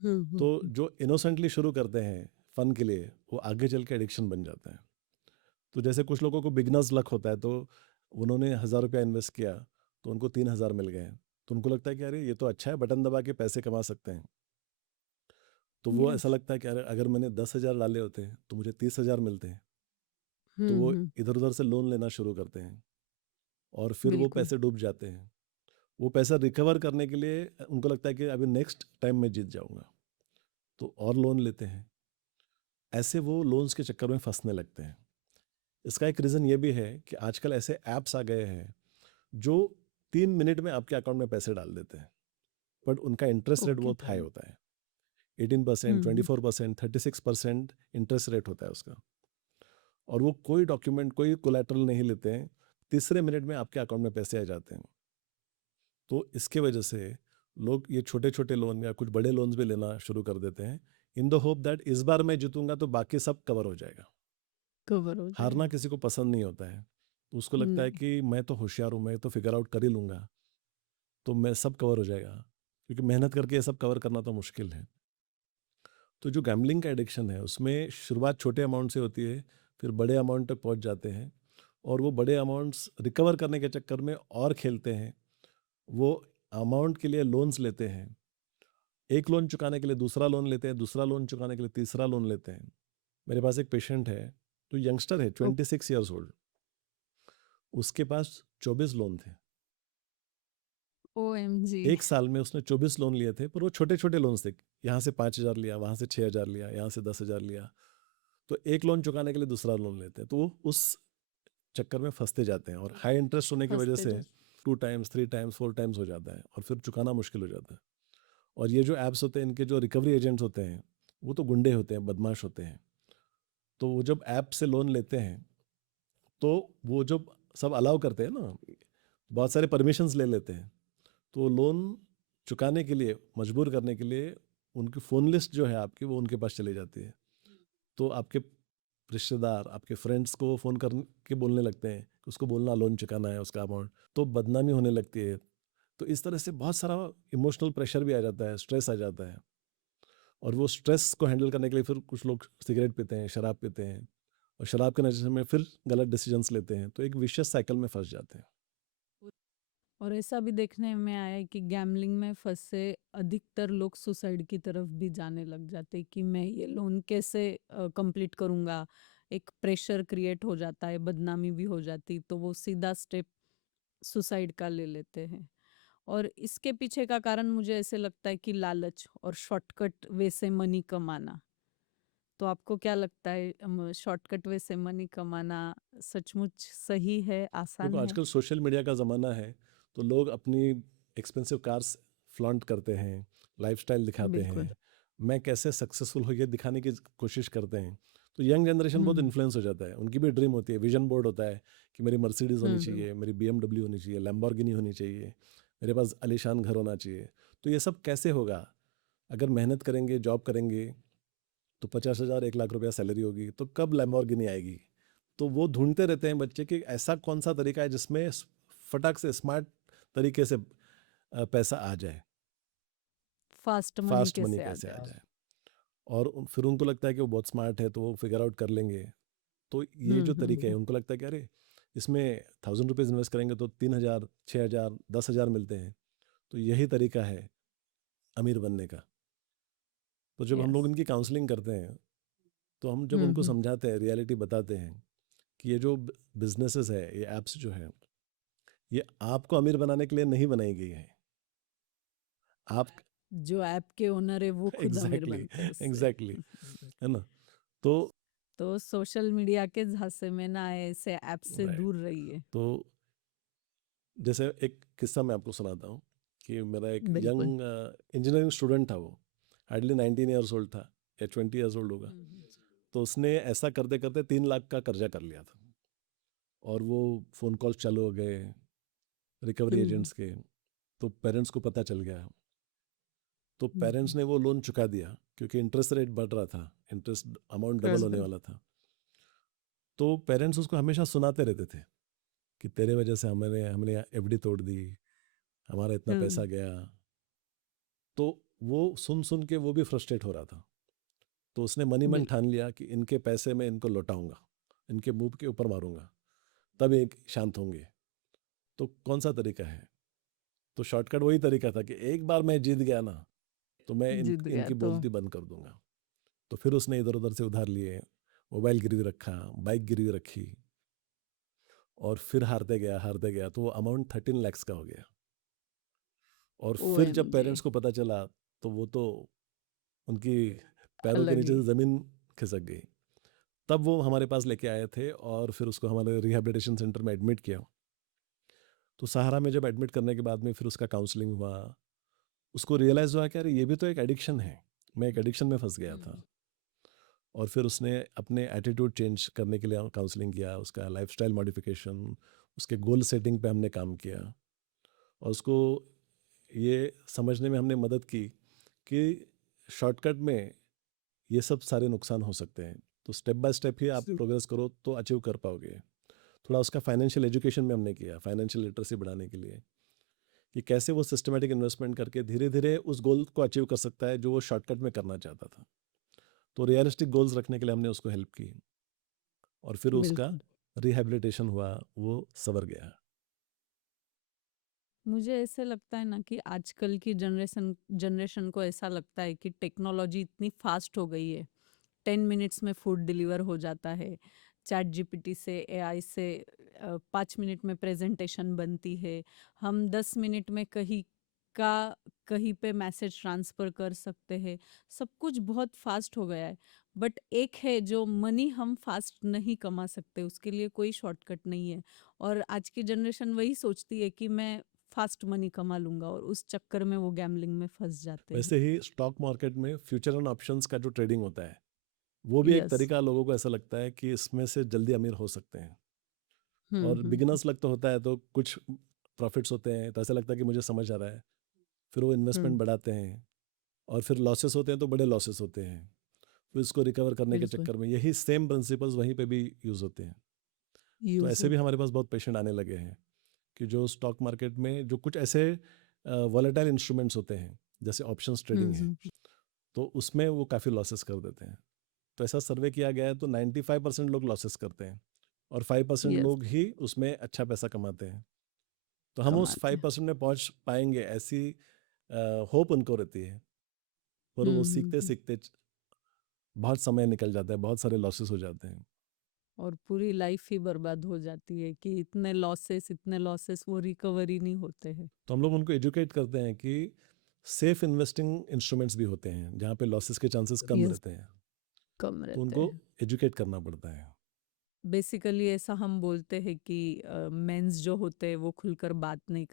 तो हम्म। जो इनोसेंटली शुरू करते हैं फन के लिए, वो आगे चल के एडिक्शन बन जाता है। तो जैसे कुछ लोगों को बिगनर्स लक होता है, तो उन्होंने 1,000 रुपया इन्वेस्ट किया, तो उनको 3,000 मिल गए। तो उनको लगता है कि अरे ये तो अच्छा है, बटन दबा के पैसे कमा सकते हैं। तो वो ऐसा यस। लगता है कि अरे अगर मैंने 10,000 डाले होते तो मुझे 30,000 मिलते हैं। तो वो हम्म। इधर उधर से लोन लेना शुरू करते हैं, और फिर वो बिल्कुल। पैसे डूब जाते हैं। वो पैसा रिकवर करने के लिए उनको लगता है कि अभी नेक्स्ट टाइम मैं जीत जाऊंगा, तो और लोन लेते हैं। ऐसे वो लोन्स के चक्कर में फंसने लगते हैं। इसका एक रीज़न ये भी है कि आजकल ऐसे ऐप्स आ गए हैं जो 3 मिनट में आपके अकाउंट में पैसे डाल देते हैं, बट उनका इंटरेस्ट रेट ओके। बहुत हाई होता है। 18%, हम्म। 24%, 36% इंटरेस्ट रेट होता है उसका। और वो कोई डॉक्यूमेंट, कोई कोलैटरल नहीं लेते हैं, तीसरे मिनट में आपके अकाउंट में पैसे आ जाते हैं। तो इसके वजह से लोग ये छोटे छोटे लोन या कुछ बड़े लोन्स भी लेना शुरू कर देते हैं, इन द होप दैट इस बार मैं जीतूंगा तो बाकी सब कवर हो जाएगा। कवर हो हारना जाएगा। किसी को पसंद नहीं होता है, तो उसको लगता है नहीं। कि मैं तो होशियार हूँ, मैं तो फिगर आउट कर ही लूँगा, तो मैं सब कवर हो जाएगा। क्योंकि मेहनत करके ये सब कवर करना तो मुश्किल है। तो जो गैम्बलिंग का एडिक्शन है, उसमें शुरुआत छोटे अमाउंट से होती है, फिर बड़े अमाउंट तक पहुँच जाते हैं, और वो बड़े अमाउंट्स रिकवर करने के चक्कर में और खेलते हैं। वो अमाउंट के लिए लोन्स लेते हैं, एक लोन चुकाने के लिए दूसरा लोन लेते हैं, दूसरा लोन चुकाने के लिए तीसरा लोन लेते हैं। मेरे पास एक पेशेंट है, तो यंगस्टर है, 26 ईयर्स ओल्ड। उसके पास 24 लोन थे। OMG। एक साल में उसने 24 लोन लिए थे, पर वो छोटे छोटे लोन थे। यहाँ से 5,000 लिया, वहाँ से 6,000 लिया, यहाँ से 10,000 लिया। तो एक लोन चुकाने के लिए दूसरा लोन लेते हैं, तो वो उस चक्कर में फंसते जाते हैं, और हाई इंटरेस्ट होने की वजह फंसते से जा। 2 टाइम्स, 3 टाइम्स, 4 टाइम्स हो जाता है, और फिर चुकाना मुश्किल हो जाता है। और ये जो ऐप्स होते हैं, इनके जो रिकवरी एजेंट्स होते हैं, वो तो गुंडे होते हैं, बदमाश होते हैं। तो वो जब ऐप से लोन लेते हैं, तो वो जब सब अलाउ करते हैं ना, बहुत सारे परमिशंस ले लेते हैं, तो लोन चुकाने के लिए, मजबूर करने के लिए, उनकी फ़ोन लिस्ट जो है आपकी, वो उनके पास चली जाती है। तो आपके रिश्तेदार, आपके फ्रेंड्स को फ़ोन कर के बोलने लगते हैं कि उसको बोलना लोन चुकाना है उसका अमाउंट, तो बदनामी होने लगती है। तो इस तरह से बहुत सारा इमोशनल प्रेशर भी आ जाता है, स्ट्रेस आ जाता है। और वो स्ट्रेस को हैंडल करने के लिए फिर कुछ लोग सिगरेट पीते हैं, शराब पीते हैं, और शराब के नशे में फिर गलत डिसीजंस लेते हैं, तो एक विशियस साइकिल में फंस जाते हैं। और ऐसा भी देखने में आया है कि गैम्बलिंग में फंसे अधिकतर लोग सुसाइड की तरफ भी जाने लग जाते हैं कि मैं ये लोन कैसे कंप्लीट करूंगा। एक प्रेशर क्रिएट हो जाता है, बदनामी भी हो जाती, तो वो सीधा स्टेप सुसाइड का ले लेते हैं। और इसके पीछे का कारण मुझे ऐसे लगता है कि लालच और शॉर्टकट वे से मनी कमाना। तो आपको क्या लगता है, शॉर्टकट वे से मनी कमाना सचमुच सही है, देखो आसान है? आजकल सोशल मीडिया का ज़माना है, तो लोग अपनी एक्सपेंसिव कार्स फ्लॉन्ट करते हैं, लाइफस्टाइल दिखाते बिल्कुल। हैं, मैं कैसे सक्सेसफुल हो ये दिखाने की कोशिश करते हैं। तो यंग जनरेशन बहुत हम्म इन्फ्लुएंस हो जाता है, उनकी भी ड्रीम होती है, विजन बोर्ड होता है कि मेरी मर्सिडीज़ होनी हम्म चाहिए, मेरी BMW होनी चाहिए, लैम्बोर्गिनी होनी चाहिए, मेरे पास आलीशान घर होना चाहिए। तो ये सब कैसे होगा? अगर मेहनत करेंगे, जॉब करेंगे, तो 50,000 1 लाख रुपया सैलरी होगी, तो कब लैम्बोर्गिनी आएगी? तो वो ढूंढते रहते हैं बच्चे कि ऐसा कौन सा तरीका है जिसमें फटाक से स्मार्ट तरीके से पैसा आ जाए, फास्ट मनी फास्ट मनी कैसे आ कैसे आ जाए? जाए। और फिर उनको लगता है कि वो बहुत स्मार्ट है, तो वो फिगर आउट कर लेंगे। तो ये जो तरीके हैं, हम्म। उनको लगता है कि अरे इसमें 1,000 रुपीज़ इन्वेस्ट करेंगे तो 3,000 6,000 10,000 मिलते हैं। तो यही तरीका है अमीर बनने का। तो जब हम लोग यस। इनकी काउंसलिंग करते हैं, तो हम जब उनको हम्म। समझाते हैं, रियलिटी बताते हैं कि ये जो बिजनेसेस है, ये ऐप्स जो है, ये आपको अमीर बनाने के लिए नहीं बनाई गई है। आप जो ऐप के ओनर है वो खुद अमीर एग्जैक्टली बनते हैं उससे। एग्जैक्टली है ना? तो तो सोशल मीडिया के झांसे में ना आए, ऐसे ऐप से राइट। दूर रहिए। तो जैसे एक किस्सा मैं आपको सुनाता हूँ कि मेरा एक बिल्कुल। यंग इंजीनियरिंग स्टूडेंट था, वो हार्डली 19 ईयर्स ओल्ड था या 20 ईयर्स ओल्ड होगा। हम्म। तो उसने ऐसा करते करते 3 लाख का कर्जा कर लिया था, और वो फ़ोन कॉल चालू हो गए रिकवरी हम्म। एजेंट्स के। तो पेरेंट्स को पता चल गया, तो हम्म। पेरेंट्स ने वो लोन चुका दिया क्योंकि इंटरेस्ट रेट बढ़ रहा था, इंटरेस्ट अमाउंट डबल होने बिल्कुल। वाला था। तो पेरेंट्स उसको हमेशा सुनाते रहते थे कि तेरे वजह से हमने हमने एफडी तोड़ दी, हमारा इतना हम्म। पैसा गया। तो वो सुन सुन के वो भी फ्रस्ट्रेट हो रहा था। तो उसने मनी मन बिल्कुल। ठान लिया कि इनके पैसे मैं इनको लौटाऊंगा, इनके मुंह के ऊपर मारूंगा, तब एक शांत होंगे। तो कौन सा तरीका है? तो शॉर्टकट वही तरीका था कि एक बार मैं जीत गया ना, तो मैं जीत गया इनकी तो। बोलती बंद कर दूंगा। तो फिर उसने इधर उधर से उधार लिए, मोबाइल गिरवी रखा, बाइक गिरवी रखी, और फिर हारते गया, तो वो अमाउंट 13 lakhs का हो गया। और फिर जब OMG। पेरेंट्स को पता चला, तो वो तो उनकी पैरों के अलग नीचे ही। से ज़मीन खिसक गई। तब वो हमारे पास लेके आए थे, और फिर उसको हमारे रिहैबिलिटेशन सेंटर में एडमिट किया। तो सहारा में जब एडमिट करने के बाद में फिर उसका काउंसलिंग हुआ, उसको रियलाइज़ हुआ कि अरे ये भी तो एक एडिक्शन है, मैं एक एडिक्शन में फंस गया था। हम्म। और फिर उसने अपने एटीट्यूड चेंज करने के लिए काउंसलिंग किया, उसका लाइफस्टाइल मॉडिफिकेशन, उसके गोल सेटिंग पे हमने काम किया, और उसको ये समझने में हमने मदद की कि शॉर्टकट में ये सब सारे नुकसान हो सकते हैं। तो स्टेप बाय स्टेप ही आप प्रोग्रेस करो तो अचीव कर पाओगे। थोड़ा उसका फाइनेंशियल एजुकेशन में हमने किया, फाइनेंशियल लिटरेसी बढ़ाने के लिए, कि कैसे वो सिस्टमेटिक इन्वेस्टमेंट करके धीरे धीरे उस गोल को अचीव कर सकता है जो वो शॉर्टकट में करना चाहता था। तो रियलिस्टिक गोल्स रखने के लिए हमने उसको हेल्प की, और फिर उसका बिल्कुल। रिहैबिलिटेशन हुआ, वो संवर गया। मुझे ऐसे लगता है ना कि आजकल की जनरेशन जनरेशन को ऐसा लगता है कि टेक्नोलॉजी इतनी फास्ट हो गई है। 10 मिनट्स में फूड डिलीवर हो जाता है। चैट जीपीटी से, एआई से 5 मिनट में प्रेजेंटेशन बनती है। हम 10 मिनट में का कहीं पे मैसेज ट्रांसफ़र कर सकते हैं। सब कुछ बहुत फास्ट हो गया है। बट एक है जो मनी हम फास्ट नहीं कमा सकते, उसके लिए कोई शॉर्टकट नहीं है। और आज की जनरेशन वही सोचती है कि मैं फास्ट मनी कमा लूंगा, और उस चक्कर में वो गैम्बलिंग में फंस जाते हैं। वैसे ही स्टॉक मार्केट में फ्यूचर एंड ऑप्शंस का जो ट्रेडिंग होता है, वो भी एक यस। तरीका, लोगों को ऐसा लगता है कि इसमें से जल्दी अमीर हो सकते हैं। और हम्म। बिगिनर्स लग तो होता है, तो कुछ प्रॉफिट्स होते हैं, तो ऐसा लगता है कि मुझे समझ आ रहा है। फिर वो इन्वेस्टमेंट हम्म। बढ़ाते हैं, और फिर लॉसेस होते हैं तो बड़े लॉसेस होते हैं। फिर इसको रिकवर करने के बिल्कुल। चक्कर में यही सेम प्रिंसिपल्स वहीं पे भी यूज़ होते हैं। तो यूज ऐसे भी होता हमारे पास बहुत पेशेंट आने लगे हैं कि जो स्टॉक मार्केट में जो कुछ ऐसे वॉलेटाइल इंस्ट्रूमेंट्स होते हैं, जैसे ऑप्शंस है। ट्रेडिंग है, तो उसमें वो काफ़ी लॉसेस कर देते हैं। तो ऐसा सर्वे किया गया है, तो 95% लोग लॉसेस करते हैं, और 5% यस। लोग ही उसमें अच्छा पैसा कमाते हैं। तो हम उस कमाल है। 5% में पहुंच पाएंगे ऐसी होप उनको रहती है, पर वो सीखते हुँ। सीखते बहुत समय निकल जाता है, बहुत सारे लॉसेस हो जाते हैं। और पूरी लाइफ ही बर्बाद हो जाती है कि इतने लॉसेस वो रिकवर ही नहीं होते हैं। तो हम लोग उनको एजुकेट करते हैं कि सेफ इन्वेस्टिंग इंस्ट्रूमेंट्स भी होते हैं जहाँ पे लॉसेस के चांसेस कम यस, रहते हैं, कम तो रहते उनको हैं। एजुकेट करना पड़ता है। बेसिकली ऐसा हम बोलते हैं कि मेंस जो होते हैं वो खुलकर बात नहीं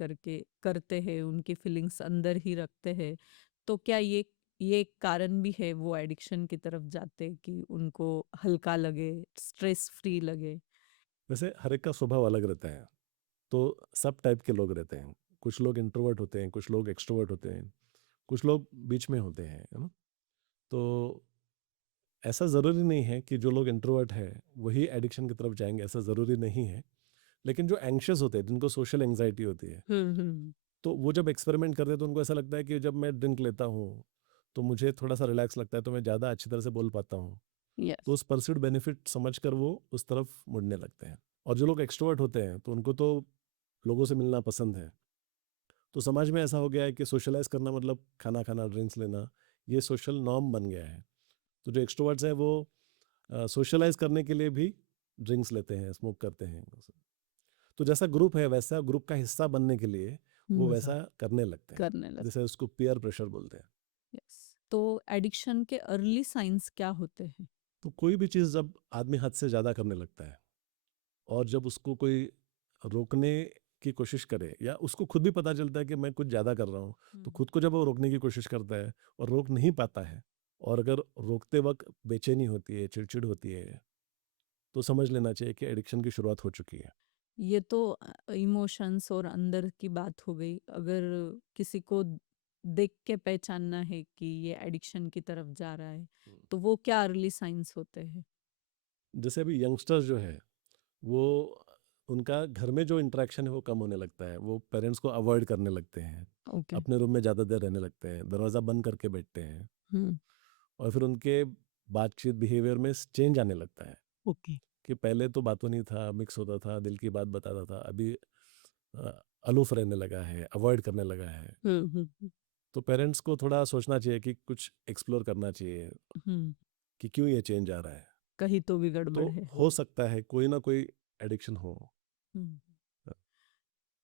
करते हैं, उनकी फीलिंग्स अंदर ही रखते हैं। तो क्या ये एक कारण भी है वो एडिक्शन की तरफ जाते कि उनको हल्का लगे, स्ट्रेस फ्री लगे? वैसे हर एक का स्वभाव अलग रहता है, तो सब टाइप के लोग रहते हैं। कुछ लोग इंट्रोवर्ट होते हैं, कुछ लोग एक्सट्रोवर्ट होते हैं, कुछ लोग बीच में होते हैं, है ना? तो ऐसा ज़रूरी नहीं है कि जो लोग इंट्रोवर्ट है वही एडिक्शन की तरफ जाएंगे, ऐसा ज़रूरी नहीं है। लेकिन जो एंग्शियस होते हैं, जिनको सोशल एंग्जाइटी होती है, हुँ। तो वो जब एक्सपेरिमेंट करते हैं तो उनको ऐसा लगता है कि जब मैं ड्रिंक लेता हूँ तो मुझे थोड़ा सा रिलैक्स लगता है, तो मैं ज़्यादा अच्छी तरह से बोल पाता हूँ। तो यस। उस परसीव्ड बेनिफिट समझकर वो उस तरफ मुड़ने लगते हैं। और जो लोग एक्सट्रोवर्ट होते हैं तो उनको तो लोगों से मिलना पसंद है। तो समाज में ऐसा हो गया है कि सोशलाइज करना मतलब खाना खाना, ड्रिंक्स लेना, ये सोशल नॉर्म बन गया है। तो जो एक्सट्रोवर्ट्स हैं वो सोशलाइज करने के लिए भी ड्रिंक्स लेते हैं, स्मोक करते हैं। तो जैसा ग्रुप है वैसा ग्रुप का हिस्सा बनने के लिए वो हुँ, वैसा करने लगते हैं। करने लग जैसे उसको पीयर प्रेशर बोलते हैं। यस। तो एडिक्शन के अर्ली साइंस क्या होते हैं? तो कोई भी चीज़ जब आदमी हद से ज़्यादा करने लगता है और जब उसको कोई रोकने की कोशिश करे, या उसको खुद भी पता चलता है कि मैं कुछ ज़्यादा कर रहा हूँ, तो खुद को जब वो रोकने की कोशिश करता है और रोक नहीं पाता है, और अगर रोकते वक्त बेचैनी होती है, चिड़चिड़ होती है, तो समझ लेना चाहिए कि एडिक्शन की शुरुआत हो चुकी है। ये तो इमोशंस और अंदर की बात हो गई। अगर किसी को देख के पहचानना है कि ये एडिक्शन की तरफ जा रहा है, तो वो क्या अर्ली साइंस होते हैं? जैसे अभी यंगस्टर्स जो है वो, उनका घर में जो इंटरेक्शन है वो कम होने लगता है, वो पेरेंट्स को अवॉइड करने लगते हैं, ओके। अपने रूम में ज़्यादा देर रहने लगते हैं, दरवाज़ा बंद करके बैठते हैं, हुँ। और फिर उनके बातचीत बिहेवियर में चेंज आने लगता है ओके। कि पहले तो बातों नहीं था, मिक्स होता था, दिल की बात बताता था, अभी अ, अलूफ रहने लगा है, अवॉइड करने लगा है। हुँ। तो पेरेंट्स को थोड़ा सोचना चाहिए कि कुछ एक्सप्लोर करना चाहिए हुँ। कि क्यों ये चेंज आ रहा है। कहीं तो भी तो गड़बड़ है। हो सकता है कोई ना कोई एडिक्शन हो। हुँ।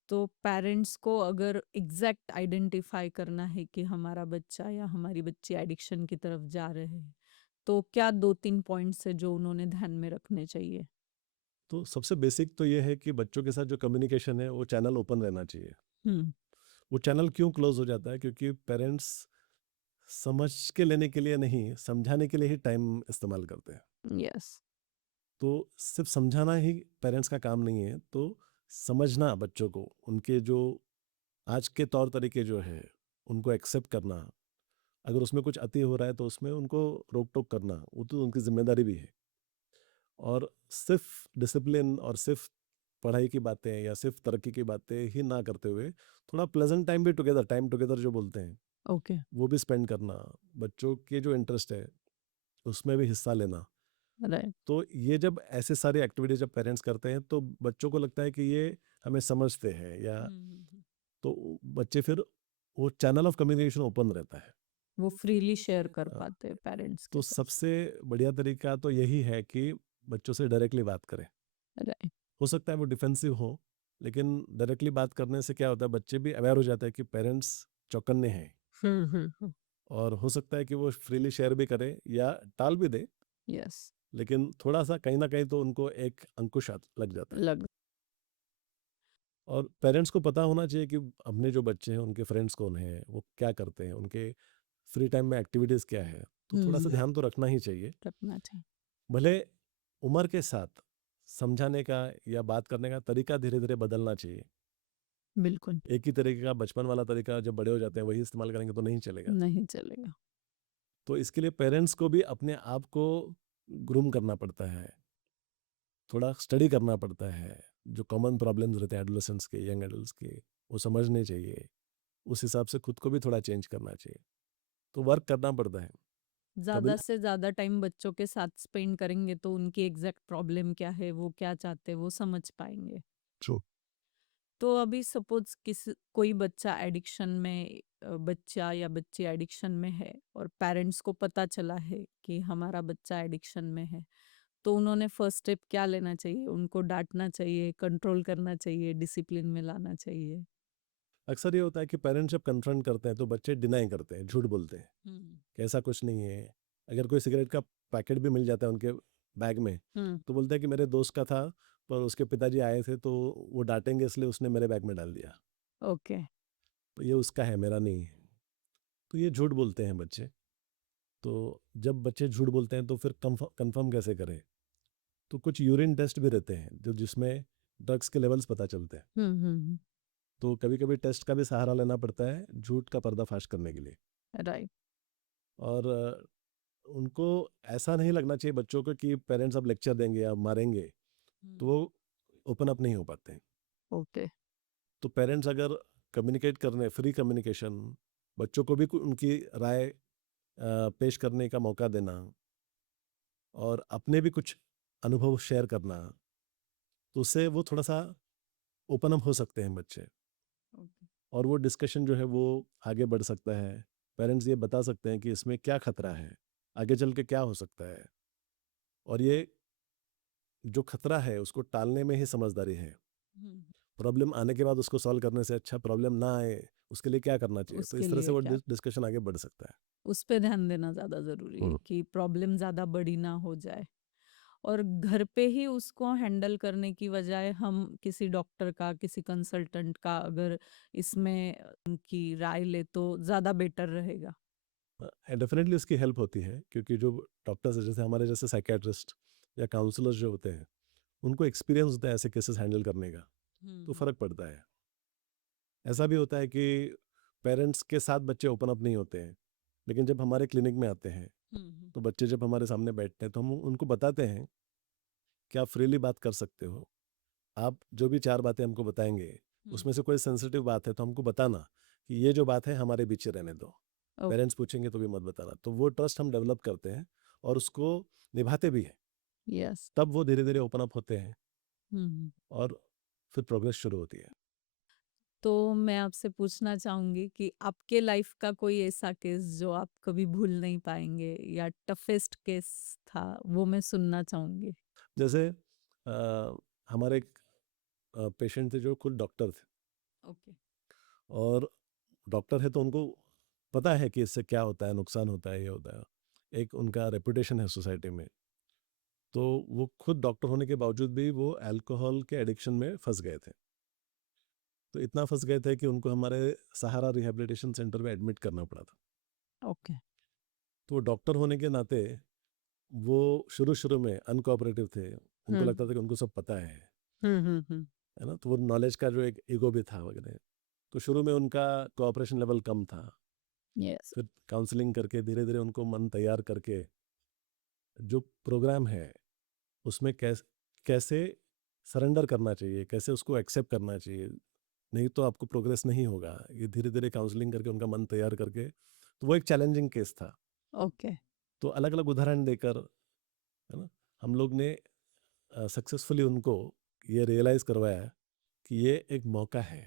तो पेरेंट्स को अगर एग्ज़ैक्ट आइडेंटिफ़ाई करना है कि हमारा बच्चा या हमारी बच्ची एडिक्शन की तरफ जा रहे हैं, तो क्या 2-3 पॉइंट्स हैं जो उन्होंने ध्यान में रखने चाहिए? तो सबसे बेसिक तो ये है कि बच्चों के साथ जो कम्युनिकेशन है वो चैनल ओपन रहना चाहिए। हुँ। वो चैनल क्यों क्लोज हो जाता है? क्योंकि पेरेंट्स समझ के लेने के लिए नहीं, समझाने के लिए ही टाइम इस्तेमाल करते हैं। यस। तो सिर्फ समझाना ही पेरेंट्स का काम नहीं है, तो समझना बच्चों को, उनके जो आज के तौर तरीके जो है उनको एक्सेप्ट करना, अगर उसमें कुछ अति हो रहा है तो उसमें उनको रोक टोक करना, वो तो उनकी जिम्मेदारी भी है। और सिर्फ डिसिप्लिन और सिर्फ पढ़ाई की बातें या सिर्फ तरक्की की बातें ही ना करते हुए थोड़ा प्लेजेंट टाइम भी टुगेदर, टाइम टुगेदर जो बोलते हैं, ओके। वो भी स्पेंड करना, बच्चों के जो इंटरेस्ट है उसमें भी हिस्सा लेना। राइट। तो ये जब ऐसे सारे एक्टिविटीज जब पेरेंट्स करते हैं तो बच्चों को लगता है कि ये हमें समझते हैं, या हुँ। तो बच्चे फिर वो चैनल ऑफ कम्युनिकेशन ओपन रहता है। वो फ्रीली शेयर कर अ, पाते हैं पेरेंट्स के तो साथ। सबसे बढ़िया तरीका तो यही है कि बच्चों से डायरेक्टली बात करें। राइट। हो सकता है वो डिफेंसिव हो, लेकिन डायरेक्टली बात करने से क्या होता है, बच्चे भी अवेयर हो जाते हैं कि पेरेंट्स चौकन्ने हैं, हुँ। और हो सकता है कि वो फ्रीली शेयर भी करे या टाल भी दे, यस। लेकिन थोड़ा सा कहीं ना कहीं तो उनको एक अंकुश लग जाता है। लग और पेरेंट्स को पता होना चाहिए कि अपने जो बच्चे हैं उनके फ्रेंड्स कौन हैं, वो क्या करते हैं, उनके फ्री टाइम में एक्टिविटीज़ क्या है, तो थोड़ा सा हुँ। ध्यान तो रखना ही चाहिए। रखना चाहिए। भले उम्र के साथ समझाने का या बात करने का तरीका धीरे धीरे बदलना चाहिए। बिल्कुल। एक ही तरीके का बचपन वाला तरीका जब बड़े हो जाते हैं वही इस्तेमाल करेंगे तो नहीं चलेगा। नहीं चलेगा। तो इसके लिए पेरेंट्स को भी अपने आप को ग्रूम करना पड़ता है, थोड़ा स्टडी करना पड़ता है, जो कॉमन प्रॉब्लम्स रहते हैं एडोलेसेंट्स के, यंग एडल्ट्स के, वो समझने चाहिए। उस हिसाब से खुद को भी थोड़ा चेंज करना चाहिए, तो वर्क करना पड़ता है कभी। ज़्यादा से ज़्यादा टाइम बच्चों के साथ स्पेंड करेंगे तो उनकी एग्ज़ैक्ट प्रॉब्लम क्या है, वो क्या चाहते हैं, वो समझ पाएँगे। ट्रू। तो अभी सपोज कोई बच्चा एडिक्शन में बच्चा या बच्ची एडिक्शन में है और पेरेंट्स को पता चला है कि हमारा बच्चा एडिक्शन में है, तो उन्होंने फर्स्ट स्टेप क्या लेना चाहिए? उनको डांटना चाहिए, कंट्रोल करना चाहिए, डिसिप्लिन में लाना चाहिए? अक्सर ये होता है कि पेरेंट्स जब कन्फ्रंट करते हैं तो बच्चे डिनाई करते हैं, झूठ बोलते हैं हम्म कि ऐसा कुछ नहीं है। अगर कोई सिगरेट का पैकेट भी मिल जाता है उनके बैग में, हम्म तो बोलते हैं कि मेरे दोस्त का था, पर उसके पिताजी आए थे तो वो डांटेंगे इसलिए उसने मेरे बैग में डाल दिया, ओके। तो ये उसका है, मेरा नहीं है। तो ये झूठ बोलते हैं बच्चे। तो जब बच्चे झूठ बोलते हैं तो फिर कंफर्म कैसे करें? तो कुछ यूरिन टेस्ट भी रहते हैं जो जिसमें ड्रग्स के लेवल्स पता चलते हैं। हम्म। तो कभी कभी टेस्ट का भी सहारा लेना पड़ता है झूठ का पर्दाफाश करने के लिए। राइट। और उनको ऐसा नहीं लगना चाहिए बच्चों को कि पेरेंट्स अब लेक्चर देंगे या मारेंगे, तो वो ओपन अप नहीं हो पाते हैं। ओके। तो पेरेंट्स अगर कम्युनिकेट करने, फ्री कम्युनिकेशन, बच्चों को भी उनकी राय पेश करने का मौका देना और अपने भी कुछ अनुभव शेयर करना, तो उससे वो थोड़ा सा ओपन अप हो सकते हैं बच्चे। और वो डिस्कशन जो है वो आगे बढ़ सकता है। पेरेंट्स ये बता सकते हैं कि इसमें क्या खतरा है, आगे चल के क्या हो सकता है, और ये जो खतरा है उसको टालने में ही समझदारी है। प्रॉब्लम आने के बाद उसको सॉल्व करने से अच्छा प्रॉब्लम ना आए उसके लिए क्या करना चाहिए। तो उसके इस तरह से लिए वो क्या? डिस्कशन आगे बढ़ सकता है। उस पे ध्यान देना ज़्यादा ज़रूरी है कि प्रॉब्लम ज़्यादा बड़ी ना हो जाए, और घर पे ही उसको हैंडल करने की बजाय हम किसी डॉक्टर का, किसी कंसल्टेंट का अगर इसमें उनकी राय ले तो ज़्यादा बेटर रहेगा। डेफिनेटली उसकी हेल्प होती है, क्योंकि जो डॉक्टर्स जैसे हमारे जैसे साइकेट्रिस्ट या काउंसलर्स जो होते हैं उनको एक्सपीरियंस होता है ऐसे केसेस हैंडल करने का, तो फ़र्क पड़ता है। ऐसा भी होता है कि पेरेंट्स के साथ बच्चे ओपन अप नहीं होते हैं, लेकिन जब हमारे क्लिनिक में आते हैं तो बच्चे जब हमारे सामने बैठते हैं तो हम उनको बताते हैं कि आप फ्रीली बात कर सकते हो। आप जो भी 4 बातें हमको बताएंगे उसमें से कोई सेंसिटिव बात है तो हमको बताना कि ये जो बात है हमारे बीच ही रहने दो। ओके। पेरेंट्स पूछेंगे तो भी मत बताना। तो वो ट्रस्ट हम डेवलप करते हैं और उसको निभाते भी हैं। यस। तब वो धीरे धीरे ओपन अप होते हैं और फिर प्रोग्रेस शुरू होती है। तो मैं आपसे पूछना चाहूंगी कि आपके लाइफ का कोई ऐसा केस जो आप कभी भूल नहीं पाएंगे या टफेस्ट केस था, वो मैं सुनना चाहूंगी। जैसे हमारे एक पेशेंट थे जो खुद डॉक्टर थे, ओके। और डॉक्टर है तो उनको पता है कि इससे क्या होता है, नुकसान होता है, ये होता है। एक उनका रेपुटेशन है सोसाइटी में। तो वो खुद डॉक्टर होने के बावजूद भी वो अल्कोहल के एडिक्शन में फंस गए थे। तो इतना फंस गए थे कि उनको हमारे सहारा रिहैबिलिटेशन सेंटर में एडमिट करना पड़ा था। ओके। तो वो डॉक्टर होने के नाते वो शुरू शुरू में अनकोऑपरेटिव थे। उनको हम्म लगता था कि उनको सब पता हम्म। है ना। तो वो नॉलेज का जो एक ईगो भी था वगैरह। तो शुरू में उनका कोऑपरेशन लेवल कम था। यस। फिर काउंसलिंग करके धीरे धीरे उनको मन तैयार करके जो प्रोग्राम है उसमें कैसे सरेंडर करना चाहिए, कैसे उसको एक्सेप्ट करना चाहिए, नहीं तो आपको प्रोग्रेस नहीं होगा। ये धीरे धीरे काउंसलिंग करके उनका मन तैयार करके, तो वो एक चैलेंजिंग केस था। ओके। तो अलग अलग उदाहरण देकर, है ना, हम लोग ने सक्सेसफुली उनको ये रियलाइज करवाया कि ये एक मौका है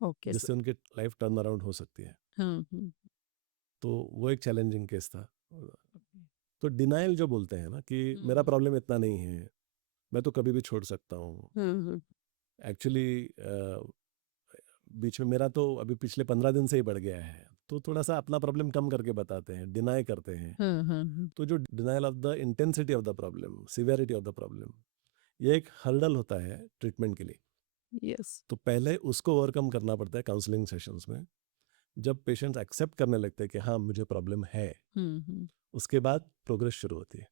ओके सर। जिससे उनकी लाइफ टर्न अराउंड हो सकती है। हम्म। तो वो एक चैलेंजिंग केस था। तो डिनाइल जो बोलते हैं ना कि मेरा हम्म प्रॉब्लम इतना नहीं है, मैं तो कभी भी छोड़ सकता हूँ। हम्म एक्चुअली बीच में मेरा तो अभी पिछले 15 दिन से ही बढ़ गया है, तो थोड़ा सा अपना प्रॉब्लम कम करके बताते हैं, डिनाई करते हैं। हम्म। तो जो denial of the intensity of the problem, severity of the problem, ये एक हर्डल होता है ट्रीटमेंट के लिए। यस। तो पहले उसको ओवरकम करना पड़ता है काउंसलिंग सेशंस में। जब पेशेंट्स एक्सेप्ट करने लगते हैं कि हाँ मुझे प्रॉब्लम है, हम्म। उसके बाद प्रोग्रेस शुरू होती है।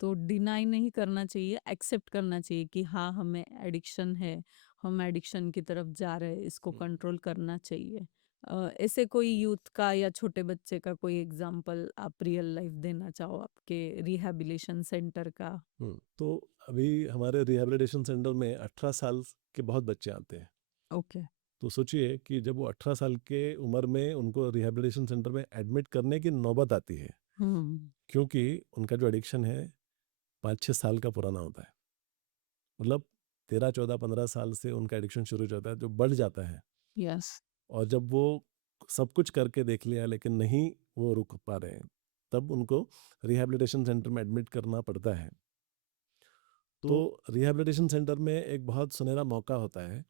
तो डिनाई नहीं करना चाहिए, एक्सेप्ट करना चाहिए कि हाँ हमें एडिक्शन है, हम एडिक्शन की तरफ जा रहे हैं, इसको कंट्रोल करना चाहिए। ऐसे कोई यूथ का या छोटे बच्चे का कोई एग्जांपल आप रियल लाइफ देना चाहो आपके रिहैबिलिटेशन सेंटर का? तो अभी हमारे रिहैबिलिटेशन सेंटर में 18 साल के बहुत बच्चे आते हैं। ओके। तो सोचिए कि जब वो 18 साल के उम्र में उनको रिहैबिलिटेशन सेंटर में एडमिट करने की नौबत आती है, हम्म क्योंकि उनका जो एडिक्शन है 5-6 साल का पुराना होता है। मतलब 13 14 15 साल से उनका एडिक्शन शुरू हो जाता है, जो बढ़ जाता है। यस। और जब वो सब कुछ करके देख लिया लेकिन नहीं वो रुक पा रहे हैं, तब उनको रिहैबिलिटेशन सेंटर में एडमिट करना पड़ता है। तो रिहैबिलिटेशन सेंटर में एक बहुत सुनहरा मौका होता है,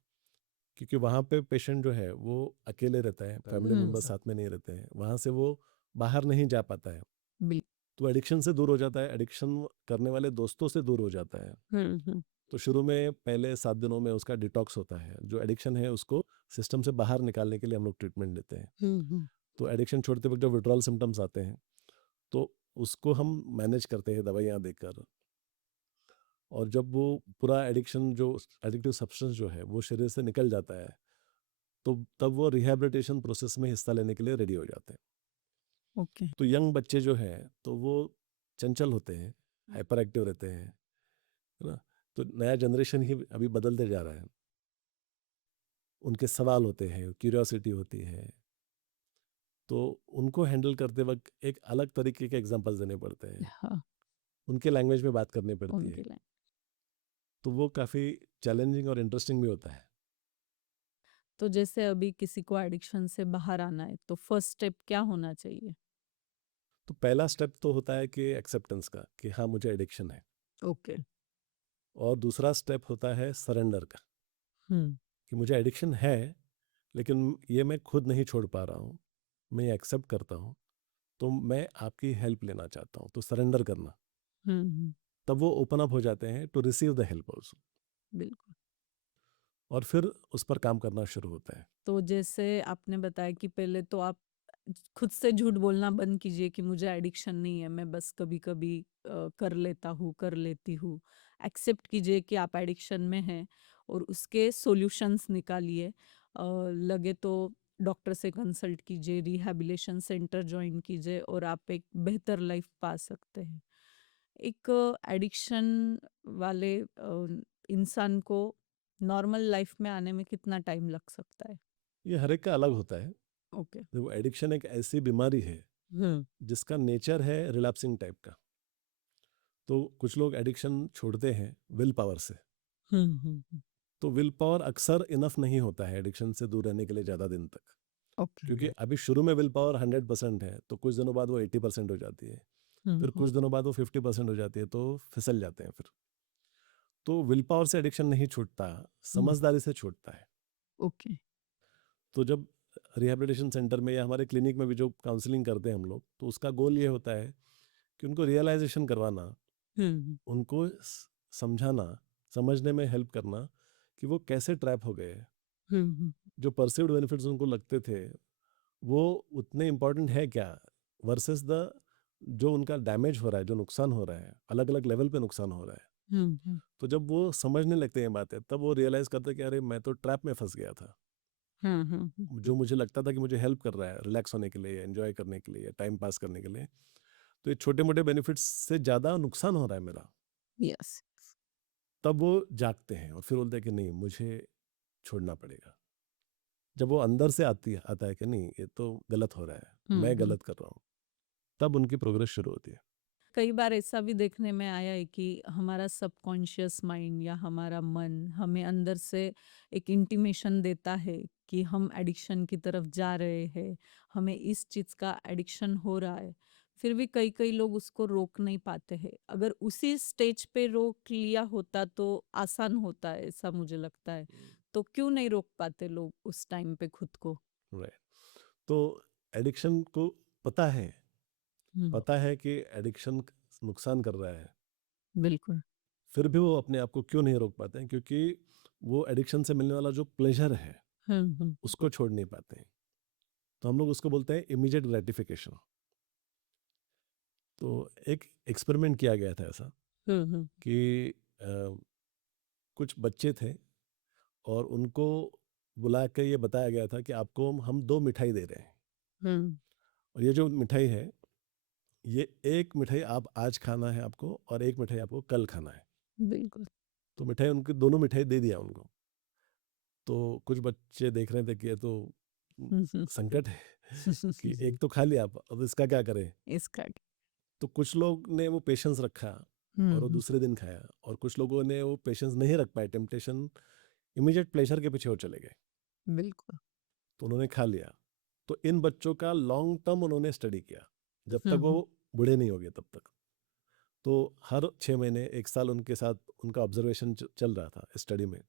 क्योंकि वहाँ पे पेशेंट जो है वो अकेले रहता है, फैमिली हम्म। मेम्बर साथ में नहीं रहते हैं, वहाँ से वो बाहर नहीं जा पाता है, बिल- तो एडिक्शन से दूर हो जाता है, एडिक्शन करने वाले दोस्तों से दूर हो जाता है। तो शुरू में पहले 7 दिनों में उसका डिटॉक्स होता है, जो एडिक्शन है उसको सिस्टम से बाहर निकालने के लिए हम लोग ट्रीटमेंट लेते हैं। तो एडिक्शन छोड़ते वक्त जब विड्रॉल सिम्टम्स आते हैं तो उसको हम मैनेज करते हैं दवाइयाँ देकर। और जब वो पूरा एडिक्शन जो एडिक्टिव सब्सटेंस जो है वो शरीर से निकल जाता है, तो तब वो रिहैबिलिटेशन प्रोसेस में हिस्सा लेने के लिए रेडी हो जाते हैं। ओके। तो यंग बच्चे जो हैं तो वो चंचल होते हैं, हाइपर एक्टिव रहते हैं, है ना। तो नया जनरेशन ही अभी बदलते जा रहा है, उनके सवाल होते हैं, क्यूरियोसिटी होती है, तो उनको हैंडल करते वक्त एक अलग तरीके के एग्जांपल्स देने पड़ते हैं, हाँ। उनके लैंग्वेज में बात करनी पड़ती है। उनके लिए तो वो काफ़ी चैलेंजिंग और इंटरेस्टिंग भी होता है। तो जैसे अभी किसी को एडिक्शन से बाहर आना है तो फर्स्ट स्टेप क्या होना चाहिए? तो पहला स्टेप तो होता है कि एक्सेप्टेंस का, कि हाँ मुझे एडिक्शन है। ओके। और दूसरा स्टेप होता है सरेंडर का, हम्म। कि मुझे एडिक्शन है लेकिन ये मैं खुद नहीं छोड़ पा रहा हूँ, मैं ये एक्सेप्ट करता हूँ, तो मैं आपकी हेल्प लेना चाहता हूँ, तो सरेंडर करना। हम्म। तब वो ओपन अप हो जाते हैं to receive the help also, बिल्कुल। और फिर उस पर काम करना शुरू होता है। तो जैसे आपने बताया कि पहले तो आप खुद से झूठ बोलना बंद कीजिए कि मुझे एडिक्शन नहीं है, मैं बस कभी कभी कर लेता हूँ, कर लेती हूँ। एक्सेप्ट कीजिए कि आप एडिक्शन में हैं और उसके सॉल्यूशंस निकालिए। लगे तो डॉक्टर से कंसल्ट कीजिए, रिहैबिलिटेशन सेंटर ज्वाइन कीजिए और आप एक बेहतर लाइफ पा सकते हैं। एक एडिक्शन वाले इंसान को नॉर्मल लाइफ में आने में कितना टाइम लग सकता है? ये हर एक का अलग होता है। ओके। देखो, एडिक्शन एक ऐसी बीमारी है हम्म। जिसका नेचर है रिलैप्सिंग टाइप का। तो कुछ लोग एडिक्शन छोड़ते हैं विल पावर से। हम्म। तो विल पावर अक्सर इनफ नहीं होता है एडिक्शन से दूर रहने के लिए ज़्यादा दिन तक, ओके। क्योंकि अभी शुरू में विल पावर 100% है, तो कुछ दिनों बाद वो 80% हो जाती है, फिर हम्म। कुछ दिनों बाद वो 50% हो जाती है, तो फिसल जाते हैं फिर। तो विल पावर से एडिक्शन नहीं छूटता, समझदारी से छूटता है। ओके। तो जब रिहैबिलिटेशन सेंटर में या हमारे क्लिनिक में भी जो काउंसलिंग करते हैं हम लोग, तो उसका गोल ये होता है कि उनको रियलाइजेशन करवाना, हम्म। उनको समझाना, समझने में हेल्प करना कि वो कैसे ट्रैप हो गए। हम्म। जो परसीव्ड बेनिफिट्स उनको लगते थे वो उतने इम्पोर्टेंट है क्या, वर्सेस द जो उनका डैमेज हो रहा है, जो नुकसान हो रहा है, अलग अलग लेवल पे नुकसान हो रहा है। हम्म। तो जब वो समझने लगते हैं बातें, तब वो रियलाइज करते हैं कि अरे मैं तो ट्रैप में फंस गया था। हम्म। जो मुझे लगता था कि मुझे हेल्प कर रहा है रिलैक्स होने के लिए, एंजॉय करने के लिए, टाइम पास करने के लिए, तो ये छोटे मोटे बेनिफिट्स से ज़्यादा नुकसान हो रहा है मेरा। यस। तब वो जागते हैं और फिर बोलते हैं कि नहीं, मुझे छोड़ना पड़ेगा। जब वो अंदर से आता है कि नहीं, ये तो गलत हो रहा है, मैं हम्म। गलत कर रहा हूँ, तब उनकी प्रोग्रेस शुरू होती है। कई बार ऐसा भी देखने में आया है कि हमारा सबकॉन्शियस माइंड या हमारा मन हमें अंदर से एक इंटीमेशन देता है कि हम एडिक्शन की तरफ जा रहे हैं, हमें इस चीज़ का एडिक्शन हो रहा है। फिर भी कई कई लोग उसको रोक नहीं पाते हैं। अगर उसी स्टेज पे रोक लिया होता तो आसान होता है, ऐसा मुझे लगता है। तो क्यों नहीं रोक पाते लोग उस टाइम पे खुद को? राइट। तो एडिक्शन को पता है, हम्म। पता है कि एडिक्शन नुकसान कर रहा है, बिल्कुल। फिर भी वो अपने आप को क्यों नहीं रोक पाते हैं, क्योंकि वो एडिक्शन से मिलने वाला जो प्लेजर है हम्म। उसको छोड़ नहीं पाते हैं। तो हम लोग उसको बोलते हैं इमीडिएट ग्रेटिफिकेशन। तो एक एक्सपेरिमेंट किया गया था ऐसा हम्म। कि कुछ बच्चे थे और उनको बुला के ये बताया गया था कि आपको हम 2 मिठाई दे रहे हैं, हम्म। और ये जो मिठाई है, ये एक मिठाई आप आज खाना है आपको और एक मिठाई आपको कल खाना है। बिल्कुल। तो मिठाई उनकी, दोनों मिठाई दे दिया उनको। तो कुछ बच्चे देख रहे थे कि ये तो हम्म। संकट है कि एक तो खा लिया, अब इसका क्या करें। इसका। तो कुछ लोग ने वो पेशेंस रखा हम्म, और वो दूसरे दिन खाया, और कुछ लोगों ने वो पेशेंस नहीं रख पाए, टेम्पटेशन, इमीडिएट प्लेजर के पीछे वो चले गए, बिल्कुल। तो उन्होंने खा लिया। तो इन बच्चों का लॉन्ग टर्म उन्होंने स्टडी किया, जब तक वो हम्म, बूढ़े नहीं हो गए तब तक। तो हर 6 महीने 1 साल उनके साथ उनका ऑब्जर्वेशन चल रहा था स्टडी में,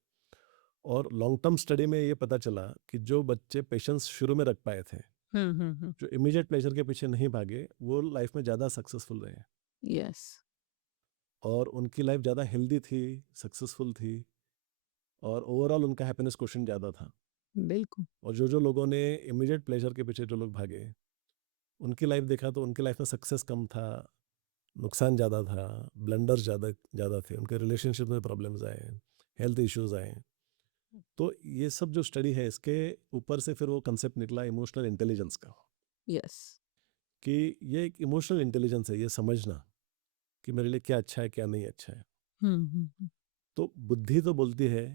और लॉन्ग टर्म स्टडी में ये पता चला कि जो बच्चे पेशेंस शुरू में रख पाए थे, हम्म, जो इमीडिएट प्लेजर के पीछे नहीं भागे, वो लाइफ में ज़्यादा सक्सेसफुल रहे, यस, और उनकी लाइफ ज़्यादा हेल्दी थी, सक्सेसफुल थी, और ओवरऑल उनका हैप्पीनेस क्वोशेंट ज़्यादा था। बिल्कुल। और जो जो लोगों ने इमीडिएट प्लेजर के पीछे जो लोग भागे, उनकी लाइफ देखा तो उनकी लाइफ में सक्सेस कम था, नुकसान ज़्यादा था, ब्लंडर्स ज़्यादा ज़्यादा थे, उनके रिलेशनशिप में प्रॉब्लम्स आए, हेल्थ इश्यूज आए। तो ये सब जो स्टडी है, इसके ऊपर से फिर वो कंसेप्ट निकला इमोशनल इंटेलिजेंस का, यस। कि ये एक इमोशनल इंटेलिजेंस है, ये समझना कि मेरे लिए क्या अच्छा है क्या नहीं अच्छा है। हम्म, तो बुद्धि तो बोलती है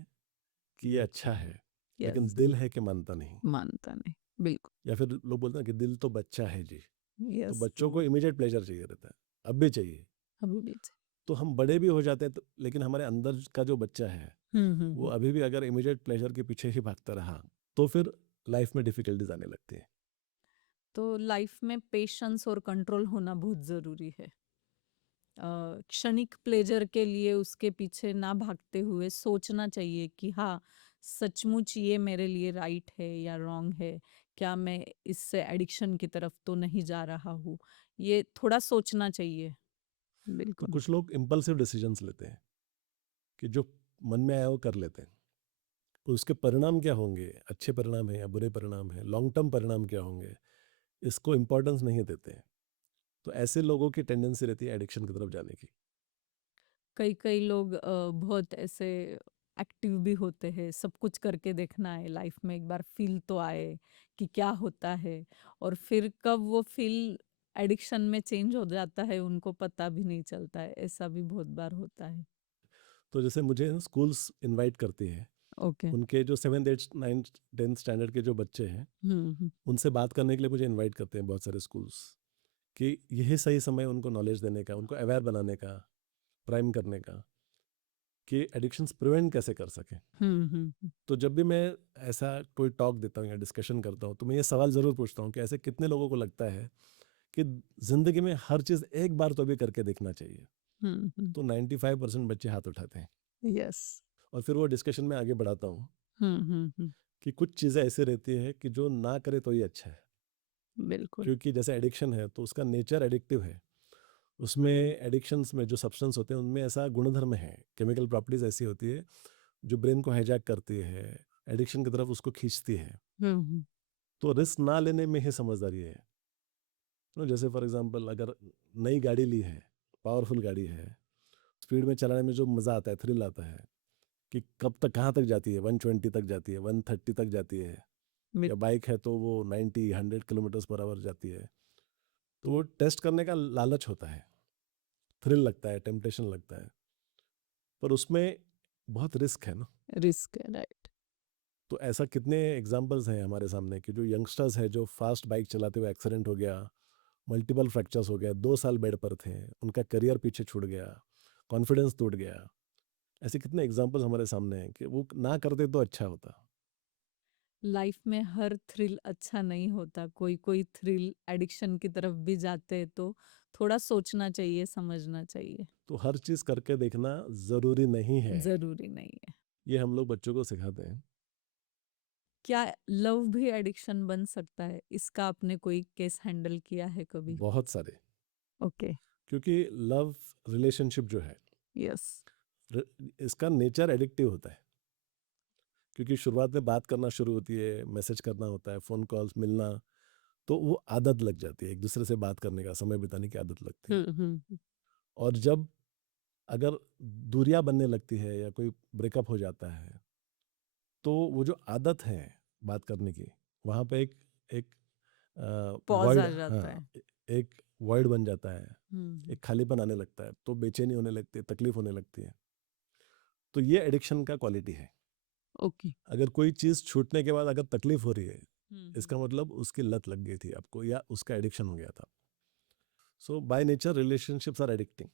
कि ये अच्छा है, लेकिन यस, दिल है कि मानता नहीं। मानता नहीं, बिल्कुल। या फिर लोग बोलते हैं कि दिल तो बच्चा है जी। तो यस, बच्चों को इमीडिएट प्लेजर चाहिए रहता है, अब भी चाहिए। अभी भी। तो हम बड़े भी हो जाते हैं तो, लेकिन हमारे अंदर का जो बच्चा है, वो हम्म। अभी भी अगर इमीडिएट प्लेजर के पीछे ही भागता रहा, तो फिर लाइफ में डिफिकल्टीज आने लगती है। तो लाइफ में पेशेंस और कंट्रोल होना बहुत जरूरी है। क्षणिक प्लेजर के लिए उसके पीछे ना भागते हुए सोचना चाहिए कि हाँ, सचमुच ये मेरे लिए राइट है या रॉन्ग है, क्या मैं इससे एडिक्शन की तरफ तो नहीं जा रहा हूँ, ये थोड़ा सोचना चाहिए। तो बिल्कुल। कुछ लोग इम्पल्सिव डिसीजंस लेते हैं, कि जो मन में आया वो कर लेते हैं, उसके परिणाम क्या होंगे, अच्छे परिणाम है या बुरे परिणाम है, लॉन्ग टर्म परिणाम क्या होंगे, इसको इम्पोर्टेंस नहीं देते हैं। तो ऐसे लोगों की टेंडेंसी रहती है एडिक्शन की तरफ जाने की। कई कई लोग बहुत ऐसे एक्टिव भी होते हैं, सब कुछ करके देखना है लाइफ में, एक बार फील तो आए कि क्या होता है, और फिर कब वो फील एडिक्शन में चेंज हो जाता है उनको पता भी नहीं चलता है, ऐसा भी बहुत बार होता है। तो जैसे मुझे स्कूल्स इनवाइट करती है, ओके। उनके जो 7th 8th 9th 10th standard के जो बच्चे हैं, हम्म। उनसे बात करने के लिए मुझे इनवाइट करते हैं बहुत सारे स्कूल्स, कि यही सही समय है उनको नॉलेज देने का, उनको अवेयर बनाने का, प्राइम करने का, कि एडिक्शंस प्रिवेंट कैसे कर सकें। हम्म। तो जब भी मैं ऐसा कोई टॉक देता हूँ या डिस्कशन करता हूँ, तो मैं ये सवाल ज़रूर पूछता हूँ कि ऐसे कितने लोगों को लगता है कि ज़िंदगी में हर चीज़ एक बार तो भी करके देखना चाहिए। हम्म। तो 95% बच्चे हाथ उठाते हैं, यस। और फिर वो डिस्कशन में आगे बढ़ाता हूँ हम्म। कि कुछ चीज़ें ऐसी रहती है कि जो ना करे तो ही अच्छा है। बिल्कुल। क्योंकि जैसे एडिक्शन है तो उसका नेचर एडिक्टिव है, उसमें एडिक्शंस में जो सब्सटेंस होते हैं उनमें ऐसा गुणधर्म है, केमिकल प्रॉपर्टीज ऐसी होती है जो ब्रेन को हाईजैक करती है, एडिक्शन की तरफ उसको खींचती है। हम्म। तो रिस्क ना लेने में ही समझदारी है। तो जैसे फॉर एग्जांपल, अगर नई गाड़ी ली है, पावरफुल गाड़ी है, स्पीड में चलाने में जो मज़ा आता है, थ्रिल आता है, कि कब तक कहाँ तक जाती है, 120 तक जाती है, 130 तक जाती है, या बाइक है तो वो 90 100 किलोमीटर पर आवर जाती है, तो वो टेस्ट करने का लालच होता है, थ्रिल लगता है, टेम्पटेशन लगता है, पर उसमें बहुत रिस्क है ना। रिस्क है, राइट। तो ऐसा कितने एग्जाम्पल्स हैं हमारे सामने कि जो यंगस्टर्स है, जो फास्ट बाइक चलाते हुए एक्सीडेंट हो गया, मल्टीपल फ्रैक्चर्स हो गया, 2 साल बेड पर थे, उनका करियर पीछे छूट गया, कॉन्फिडेंस टूट गया। ऐसे कितने एग्जाम्पल्स हमारे सामने हैं कि वो ना करते तो अच्छा होता। लाइफ में हर थ्रिल अच्छा नहीं होता, कोई कोई थ्रिल एडिक्शन की तरफ भी जाते हैं, तो थोड़ा सोचना चाहिए, समझना चाहिए। तो हर चीज़ करके देखना ज़रूरी नहीं है, जरूरी नहीं है। ये हम लोग बच्चों को सिखाते हैं। क्या लव भी एडिक्शन बन सकता है? इसका आपने कोई केस हैंडल किया है कभी? बहुत सारे, ओके। क्योंकि लव रिलेशनशिप जो है, यस। इसका नेचर एडिक्टिव होता है। क्योंकि शुरुआत में बात करना शुरू होती है, मैसेज करना होता है, फ़ोन कॉल्स, मिलना, तो वो आदत लग जाती है, एक दूसरे से बात करने का, समय बिताने की आदत लगती है। हम्म। और जब अगर दूरियां बनने लगती है या कोई ब्रेकअप हो जाता है, तो वो जो आदत है बात करने की, वहाँ पे एक एक पॉज वॉइड, आ जाता है। हाँ, एक वॉइड बन जाता है, हम्म। एक खालीपन आने लगता है, तो बेचैनी होने लगती है, तकलीफ होने लगती है। तो ये एडिक्शन का क्वालिटी है। ओके। अगर कोई चीज़ छूटने के बाद अगर तकलीफ हो रही है, हम्म। इसका मतलब उसकी लत लग गई थी आपको, या उसका एडिक्शन हो गया था। So by nature relationships are addicting.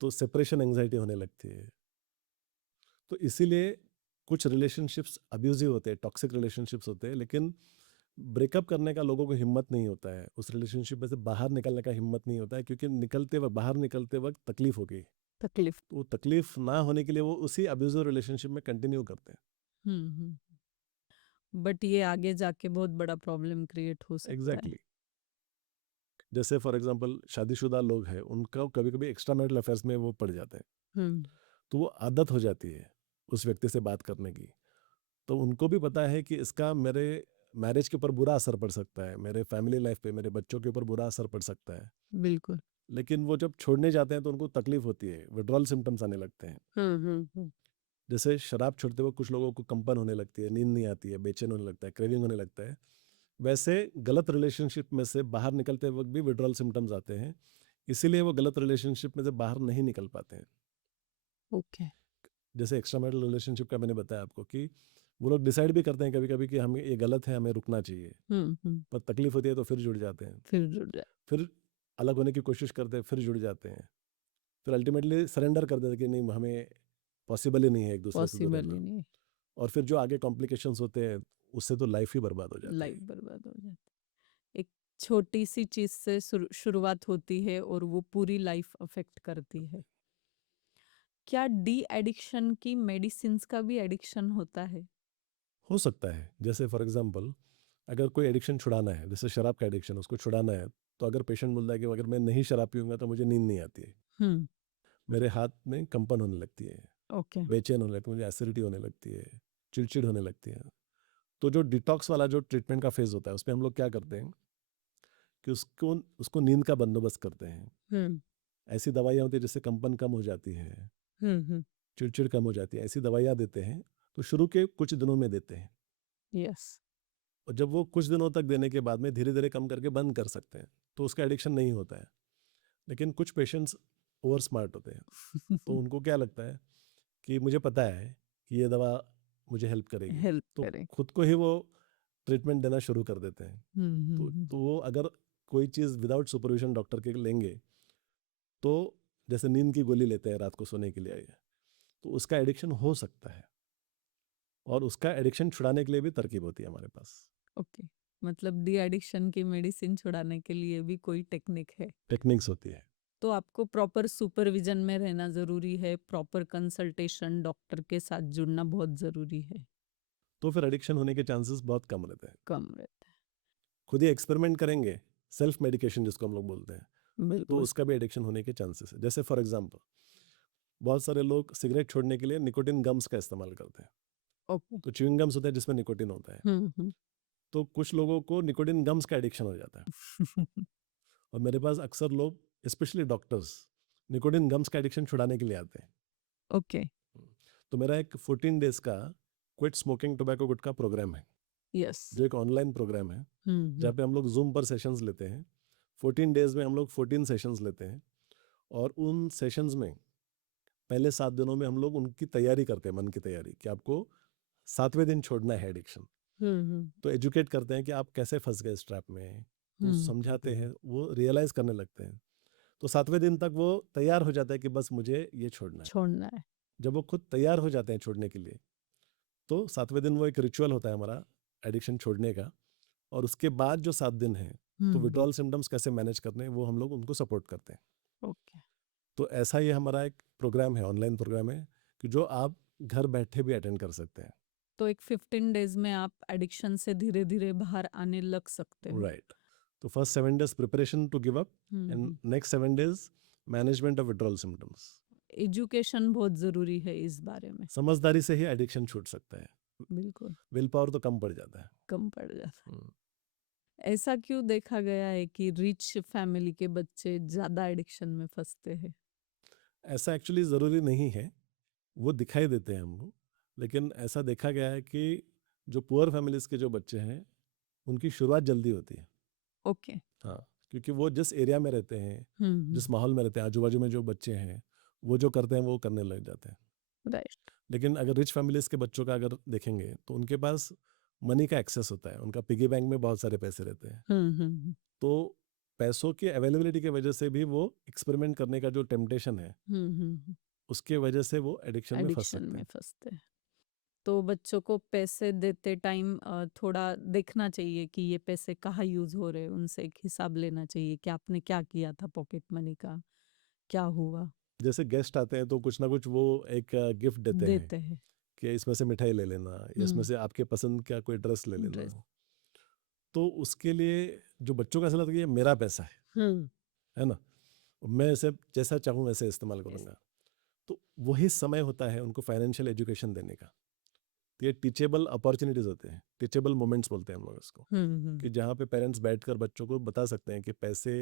तो सेपरेशन एंजाइटी होने लगती है। तो इसीलिए कुछ रिलेशनशिप्स अब्यूजिव होते हैं, टॉक्सिक रिलेशनशिप्स होते हैं, लेकिन ब्रेकअप करने का लोगों को हिम्मत नहीं होता है, उस रिलेशनशिप में से बाहर निकलने का हिम्मत नहीं होता है, क्योंकि बाहर निकलते वक्त तकलीफ होगी। तकलीफ। तो वो तकलीफ ना होने के लिए वो उसी अब्यूजिव रिलेशनशिप में कंटिन्यू करते हैं। बट ये आगे जाके बहुत बड़ा प्रॉब्लम क्रिएट हो सकता है। एग्जैक्टली। जैसे फॉर एग्जांपल शादीशुदा लोग हैं, उनका कभी कभी एक्स्ट्रा मैरिटल अफेयर्स में वो पड़ जाते हैं, तो वो आदत हो जाती है उस व्यक्ति से बात करने की। तो उनको भी पता है कि इसका मेरे मैरिज के ऊपर बुरा असर पड़ सकता है, मेरे फैमिली लाइफ पे, मेरे बच्चों के ऊपर बुरा असर पड़ सकता है। बिल्कुल। लेकिन वो जब छोड़ने जाते हैं तो उनको तकलीफ होती है, विड्रॉल सिम्टम्स आने लगते हैं। जैसे शराब छोड़ते वक्त कुछ लोगों को कंपन होने लगती है, नींद नहीं आती है, बेचैन होने लगता है, क्रेविंग होने लगता है। वैसे गलत रिलेशनशिप में से बाहर निकलते वक्त भी विड्रॉल सिम्टम्स आते हैं, इसीलिए वो गलत रिलेशनशिप में से बाहर नहीं निकल पाते हैं। ओके। जैसे एक्स्ट्रा मैरिटल रिलेशनशिप का मैंने बताया आपको कि वो लोग डिसाइड भी करते हैं कभी कभी कि हमें ये गलत है, हमें रुकना चाहिए, पर तकलीफ होती है तो फिर जुड़ जाते हैं, फिर जुड़ जाए। फिर अलग होने की कोशिश करते हैं, फिर जुड़ जाते हैं, फिर अल्टीमेटली सरेंडर कर देते हैं कि नहीं, हमें पॉसिबल ही नहीं है एक दूसरे से दूर पॉसिबल ही रहना। नहीं। और फिर जो आगे कॉम्प्लिकेशंस होते हैं उससे तो लाइफ ही बर्बाद हो जाती लाइफ है। बर्बाद हो जाती। एक छोटी सी चीज से शुरुआत होती है और वो पूरी लाइफ अफेक्ट करती है। क्या डी एडिक्शन की मेडिसिन्स का भी एडिक्शन होता है? हो सकता है, जैसे फॉर एग्जांपल अगर कोई एडिक्शन छुड़ाना है, जैसे शराब का एडिक्शन, उसको छुड़ाना है, तो अगर पेशेंट बोलता है कि अगर मैं नहीं शराब पीऊंगा तो मुझे नींद नहीं आती है, हम्म। मेरे हाथ में कंपन होने लगती है, ओके। बेचैन होने लगती है, मुझे एसिडिटी होने लगती है, चिड़चिड़ होने लगती है, तो जो डिटॉक्स वाला जो ट्रीटमेंट का फेज होता है उसमें हम लोग क्या करते हैं कि उसको उसको नींद का बंदोबस्त करते हैं। हम्म। ऐसी दवाइयाँ होती है जिससे कंपन कम हो जाती है, हम्म। चिड़चिड़ कम हो जाती है, ऐसी दवाइयाँ देते हैं। तो शुरू के कुछ दिनों में देते हैं, यस। और जब वो कुछ दिनों तक देने के बाद में धीरे धीरे कम करके बंद कर सकते हैं, तो उसका एडिक्शन नहीं होता है। लेकिन कुछ पेशेंट्स ओवर स्मार्ट होते हैं, तो उनको क्या लगता है कि मुझे पता है कि ये दवा मुझे हेल्प करेगी, हेल्प तो करें। खुद को ही वो ट्रीटमेंट देना शुरू कर देते हैं। तो वो अगर कोई चीज़ विदाउट सुपरविजन डॉक्टर के लेंगे, तो जैसे नींद की गोली लेते हैं रात को सोने के लिए, तो उसका एडिक्शन हो सकता है, और उसका एडिक्शन छुड़ाने के लिए भी तरकीब होती है हमारे पास। ओके। मतलब डी एडिक्शन की मेडिसिन छुड़ाने के लिए भी कोई टेक्निक है? टेक्निक्स होती है। तो आपको प्रॉपर सुपरविजन में रहना ज़रूरी है, प्रॉपर कंसल्टेशन डॉक्टर के साथ जुड़ना बहुत ज़रूरी है। तो फिर एडिक्शन होने के चांसेस बहुत कम रहते हैं। कम रहता खुद ही एक्सपेरिमेंट करेंगे, सेल्फ मेडिकेशन जिसको हम लोग बोलते हैं, है। तो बिल्कुल। उसका भी एडिक्शन होने के चांसेस है। जैसे फॉर एग्जांपल बहुत सारे लोग सिगरेट छोड़ने के लिए निकोटिन गम्स का इस्तेमाल करते हैं। ओके। तो च्युइंग गम्स होता है जिसमें निकोटिन होता है, हम्म। तो कुछ लोगों को निकोटिन गम्स का एडिक्शन हो जाता है। और मेरे पास अक्सर लोग, स्पेशली डॉक्टर्स, निकोटिन गम्स का एडिक्शन छुड़ाने के लिए आते हैं। ओके। तो मेरा एक 14 डेज का क्विट स्मोकिंग टोबैको गुटखा प्रोग्राम है, यस। जो एक ऑनलाइन प्रोग्राम है, हम्म। जहाँ पे हम लोग जूम पर सेशंस लेते हैं। 14 डेज में हम लोग 14 सेशंस लेते हैं, और उन सेशंस में पहले 7 दिनों में हम लोग उनकी तैयारी करते हैं, मन की तैयारी, कि आपको 7वें दिन छोड़ना है एडिक्शन। हम्म। तो एजुकेट करते हैं कि आप कैसे फंस गए इस ट्रैप में, तो समझाते हैं, वो रियलाइज करने लगते हैं। तो 7वें दिन तक वो तैयार हो जाता है कि बस मुझे ये छोड़ना है। छोड़ना है। जब वो खुद तैयार हो जाते हैं छोड़ने के लिए, तो 7वें दिन वो एक रिचुअल होता है हमारा एडिक्शन छोड़ने का। और उसके बाद जो 7 दिन हैं, तो विड्रॉल सिम्टम्स कैसे मैनेज करने हैं वो हम लोग उनको सपोर्ट करते हैं। ओके। तो ऐसा ही हमारा एक प्रोग्राम है, ऑनलाइन प्रोग्राम है, कि जो आप घर बैठे भी अटेंड कर सकते हैं। तो एक 15 डेज में आप एडिक्शन से धीरे धीरे बाहर आने लग सकते हो। राइट। तो first 7 days preparation to give up, and next 7 days management of withdrawal symptoms. Education बहुत ज़रूरी है इस बारे में। समझदारी से ही एडिक्शन छूट सकता है, बिल्कुल। विल पावर तो कम पड़ जाता है। कम पड़ जाता है। ऐसा क्यों देखा गया है कि रिच फैमिली के बच्चे ज़्यादा एडिक्शन में फंसते हैं? ऐसा एक्चुअली ज़रूरी नहीं है, वो दिखाई देते हैं हमको, लेकिन ऐसा देखा गया है कि जो पुअर फैमिलीज़ के जो बच्चे हैं, उनकी शुरुआत जल्दी होती है। ओके। हाँ, क्योंकि वो जिस एरिया में रहते हैं, जिस माहौल में रहते हैं, आजू बाजू में जो बच्चे हैं, वो जो करते हैं वो करने लग जाते हैं। राइट। लेकिन अगर रिच फैमिलीज़ के बच्चों का अगर देखेंगे, तो उनके पास मनी का एक्सेस होता है, उनका पिगी बैंक में बहुत सारे पैसे रहते हैं। तो पैसों की अवेलेबिलिटी की वजह से भी वो एक्सपेरिमेंट करने का जो टेम्पटेशन है, उसके वजह से वो एडिक्शन में फंस एडिक्शन सकते में हैं। फंसते हैं। तो बच्चों को पैसे देते टाइम थोड़ा देखना चाहिए कि ये पैसे कहाँ यूज हो रहे हैं, उनसे एक हिसाब लेना चाहिए कि आपने क्या किया था पॉकेट मनी का, क्या हुआ। जैसे गेस्ट आते हैं तो कुछ ना कुछ वो एक गिफ्ट देते हैं देते हैं कि इसमें से मिठाई ले लेना, या इसमें से आपके पसंद का कोई ड्रेस ले लेना। ड्रेस। तो उसके लिए जो बच्चों का ऐसा लगता है कि ये मेरा पैसा है ना, मैं इसे जैसा चाहूँ वैसे इस्तेमाल करूँगा। तो वही समय होता है उनको फाइनेंशियल एजुकेशन देने का। तो ये टीचेबल अपॉर्चुनिटीज होते हैं, टीचेबल मोमेंट्स बोलते हैं हम लोग इसको, कि जहाँ पे पेरेंट्स बैठकर बच्चों को बता सकते हैं कि पैसे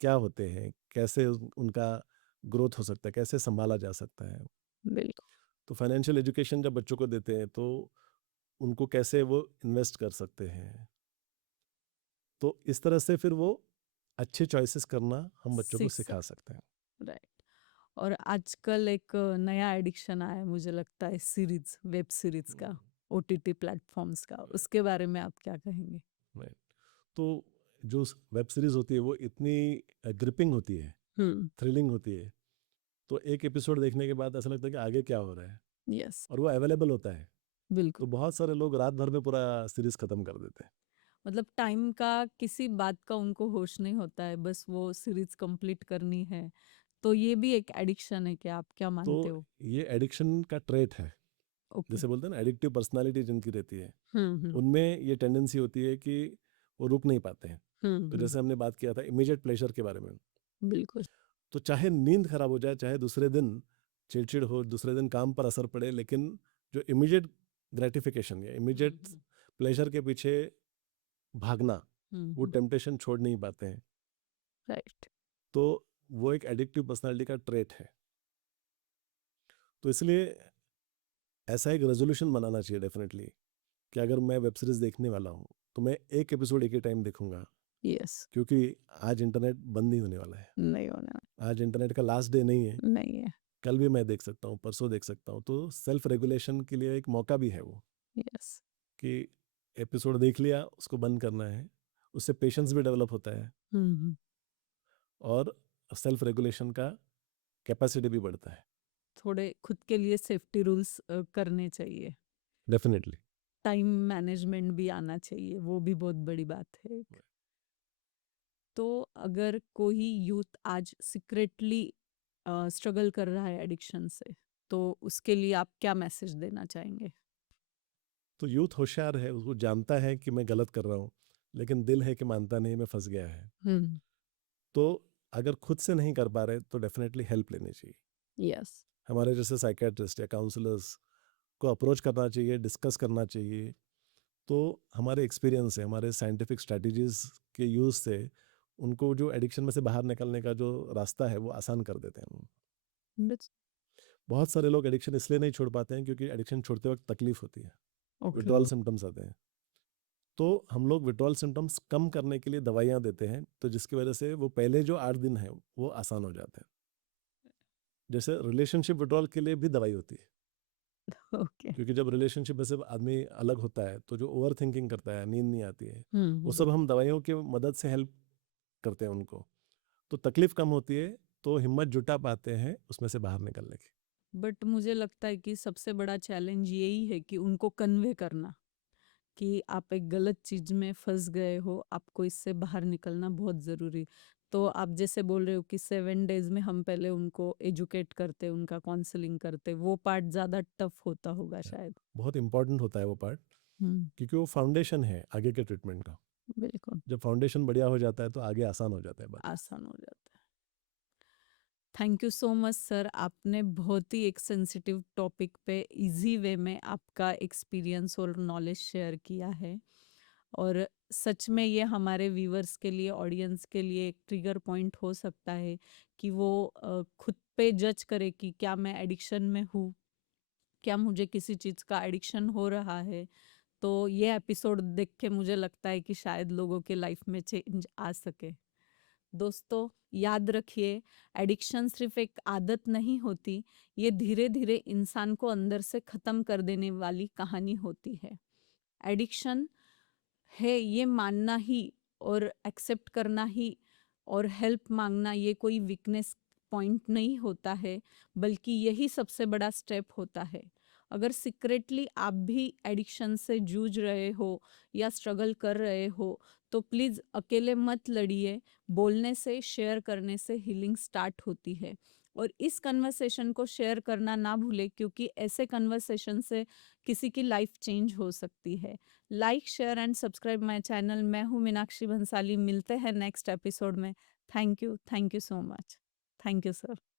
क्या होते हैं, कैसे उनका ग्रोथ हो सकता है, कैसे संभाला जा सकता है। बिल्कुल। तो फाइनेंशियल एजुकेशन जब बच्चों को देते हैं तो उनको कैसे वो इन्वेस्ट कर सकते हैं, तो इस तरह से फिर वो अच्छे चॉइसेस करना हम बच्चों को सीख सिखा सकते हैं। राइट। और आजकल एक नया एडिक्शन आया है, मुझे लगता है सीरीज, वेब सीरीज का, ओटीटी प्लेटफॉर्म्स का, उसके बारे में आप क्या कहेंगे? Right. तो जो वेब सीरीज होती है वो इतनी ग्रिपिंग होती है, थ्रिलिंग होती है, तो एक एपिसोड देखने के बाद ऐसा लगता है कि आगे क्या हो रहा है, यस। और वो अवेलेबल होता है। बिल्कुल। तो बहुत सारे लोग रात भर में पूरा सीरीज खत्म कर देते हैं। मतलब टाइम का किसी बात का उनको होश नहीं होता है, बस वो सीरीज कंप्लीट करनी है। तो ये भी एक एडिक्शन है, क्या आप क्या तो मानते हो? ये एडिक्शन का ट्रेट है, ओके। जैसे बोलते हैं ना एडिक्टिव पर्सनालिटी जिनकी रहती है, हम्म। उनमें ये टेंडेंसी होती है कि वो रुक नहीं पाते हैं। तो हम्म। जैसे हमने बात किया था इमीडिएट प्लेजर के बारे में, बिल्कुल। तो चाहे नींद खराब हो जाए, चाहे दूसरे दिन चिड़चिड़ हो, दूसरे दिन काम पर असर पड़े, लेकिन जो इमीडिएट ग्रेटिफिकेशन या इमीडिएट प्लेजर के पीछे भागना, वो टेम्पटेशन छोड़ नहीं पाते हैं। राइट। तो वो एक एडिक्टिव पर्सनालिटी का ट्रेट है। तो इसलिए ऐसा एक रेजोल्यूशन बनाना चाहिए डेफिनेटली, कि अगर मैं वेब सीरीज देखने वाला हूँ तो मैं एक एपिसोड एक ही टाइम देखूंगा, यस। क्योंकि आज इंटरनेट बंद नहीं होने वाला है। नहीं होना। आज इंटरनेट का लास्ट डे नहीं है, नहीं है। कल भी मैं देख सकता हूँ, परसों देख सकता हूँ। तो सेल्फ रेगुलेशन के लिए एक मौका भी है वो, यस। कि एपिसोड देख लिया, उसको बंद करना है। उससे पेशेंस भी डेवलप होता है और सेल्फ रेगुलेशन का कैपेसिटी भी बढ़ता है। थोड़े खुद के लिए सेफ्टी रूल्स करने चाहिए। डेफिनेटली। टाइम मैनेजमेंट भी आना चाहिए, वो भी बहुत बड़ी बात है एक। तो अगर कोई यूथ आज सीक्रेटली स्ट्रगल कर रहा है एडिक्शन से, तो उसके लिए आप क्या मैसेज देना चाहेंगे? तो यूथ होशियार है, उसको जानता है कि मैं गलत कर रहा हूँ, लेकिन दिल है कि मानता नहीं, मैं फंस गया है। तो अगर खुद से नहीं कर पा रहे तो डेफिनेटली हेल्प लेनी चाहिए। यस। हमारे जैसे साइकेट्रिस्ट या काउंसलर्स को अप्रोच करना चाहिए, डिस्कस करना चाहिए। तो हमारे एक्सपीरियंस से, हमारे साइंटिफिक स्ट्रैटेजीज के यूज़ से उनको जो एडिक्शन में से बाहर निकलने का जो रास्ता है वो आसान कर देते हैं। बहुत सारे लोग एडिक्शन इसलिए नहीं छोड़ पाते हैं क्योंकि एडिक्शन छोड़ते वक्त तकलीफ होती है, ओके। विड्रॉल सिम्टम्स आते हैं। तो हम लोग विड्रॉल सिम्टम्स कम करने के लिए दवाइयाँ देते हैं, तो जिसकी वजह से वो पहले जो 8 दिन है वो आसान हो जाते हैं। जैसे रिलेशनशिप विड्रॉल के लिए भी दवाई होती है, ओके। क्योंकि जब रिलेशनशिप में से आदमी अलग होता है तो जो ओवर थिंकिंग करता है, नींद नहीं आती है, वो सब हम दवाइयों की मदद से हेल्प करते हैं उनको। तो तकलीफ कम होती है, तो हिम्मत जुटा पाते हैं उसमें से बाहर निकलने की। बट मुझे लगता है कि सबसे बड़ा चैलेंज यही है कि उनको कन्वे करना कि आप एक गलत चीज में फंस गए हो, आपको इससे बाहर निकलना बहुत जरूरी। तो आप जैसे बोल रहे हो कि 7 डेज में हम पहले उनको एजुकेट करते, उनका काउंसलिंग करते, वो पार्ट ज्यादा टफ होता होगा शायद। बहुत इंपॉर्टेंट होता है वो पार्ट, क्योंकि वो फाउंडेशन है आगे के ट्रीटमेंट का। बिल्कुल। जब फाउंडेशन बढ़िया हो जाता है तो आगे आसान हो जाता है बात। आसान हो जाता है। Thank you so much sir, आपने बहुत ही एक सेंसिटिव टॉपिक पे इजी वे में आपका एक्सपीरियंस और नॉलेज शेयर किया है। और सच में ये हमारे व्यूअर्स के लिए, ऑडियंस के लिए एक ट्रिगर पॉइंट हो सकता है कि वो खुद पे जज करे कि क्या मैं एडिक्शन में हूँ, क्या मुझे किसी चीज़ का एडिक्शन हो रहा है। तो ये एपिसोड देख के मुझे लगता है कि शायद लोगों के लाइफ में चेंज आ सके। दोस्तों याद रखिए, एडिक्शन सिर्फ एक आदत नहीं होती, ये धीरे धीरे इंसान को अंदर से ख़त्म कर देने वाली कहानी होती है। एडिक्शन है ये मानना ही और एक्सेप्ट करना ही और हेल्प मांगना ये कोई वीकनेस पॉइंट नहीं होता है, बल्कि यही सबसे बड़ा स्टेप होता है। अगर सीक्रेटली आप भी एडिक्शन से जूझ रहे हो या स्ट्रगल कर रहे हो, तो प्लीज़ अकेले मत लड़िए। बोलने से, शेयर करने से हीलिंग स्टार्ट होती है। और इस कन्वर्सेशन को शेयर करना ना भूले, क्योंकि ऐसे कन्वर्सेशन से किसी की लाइफ चेंज हो सकती है। Like, share and subscribe my channel. मैं हूँ मीनाक्षी भंसाली। मिलते हैं नेक्स्ट एपिसोड में। Thank you so much. Thank you sir.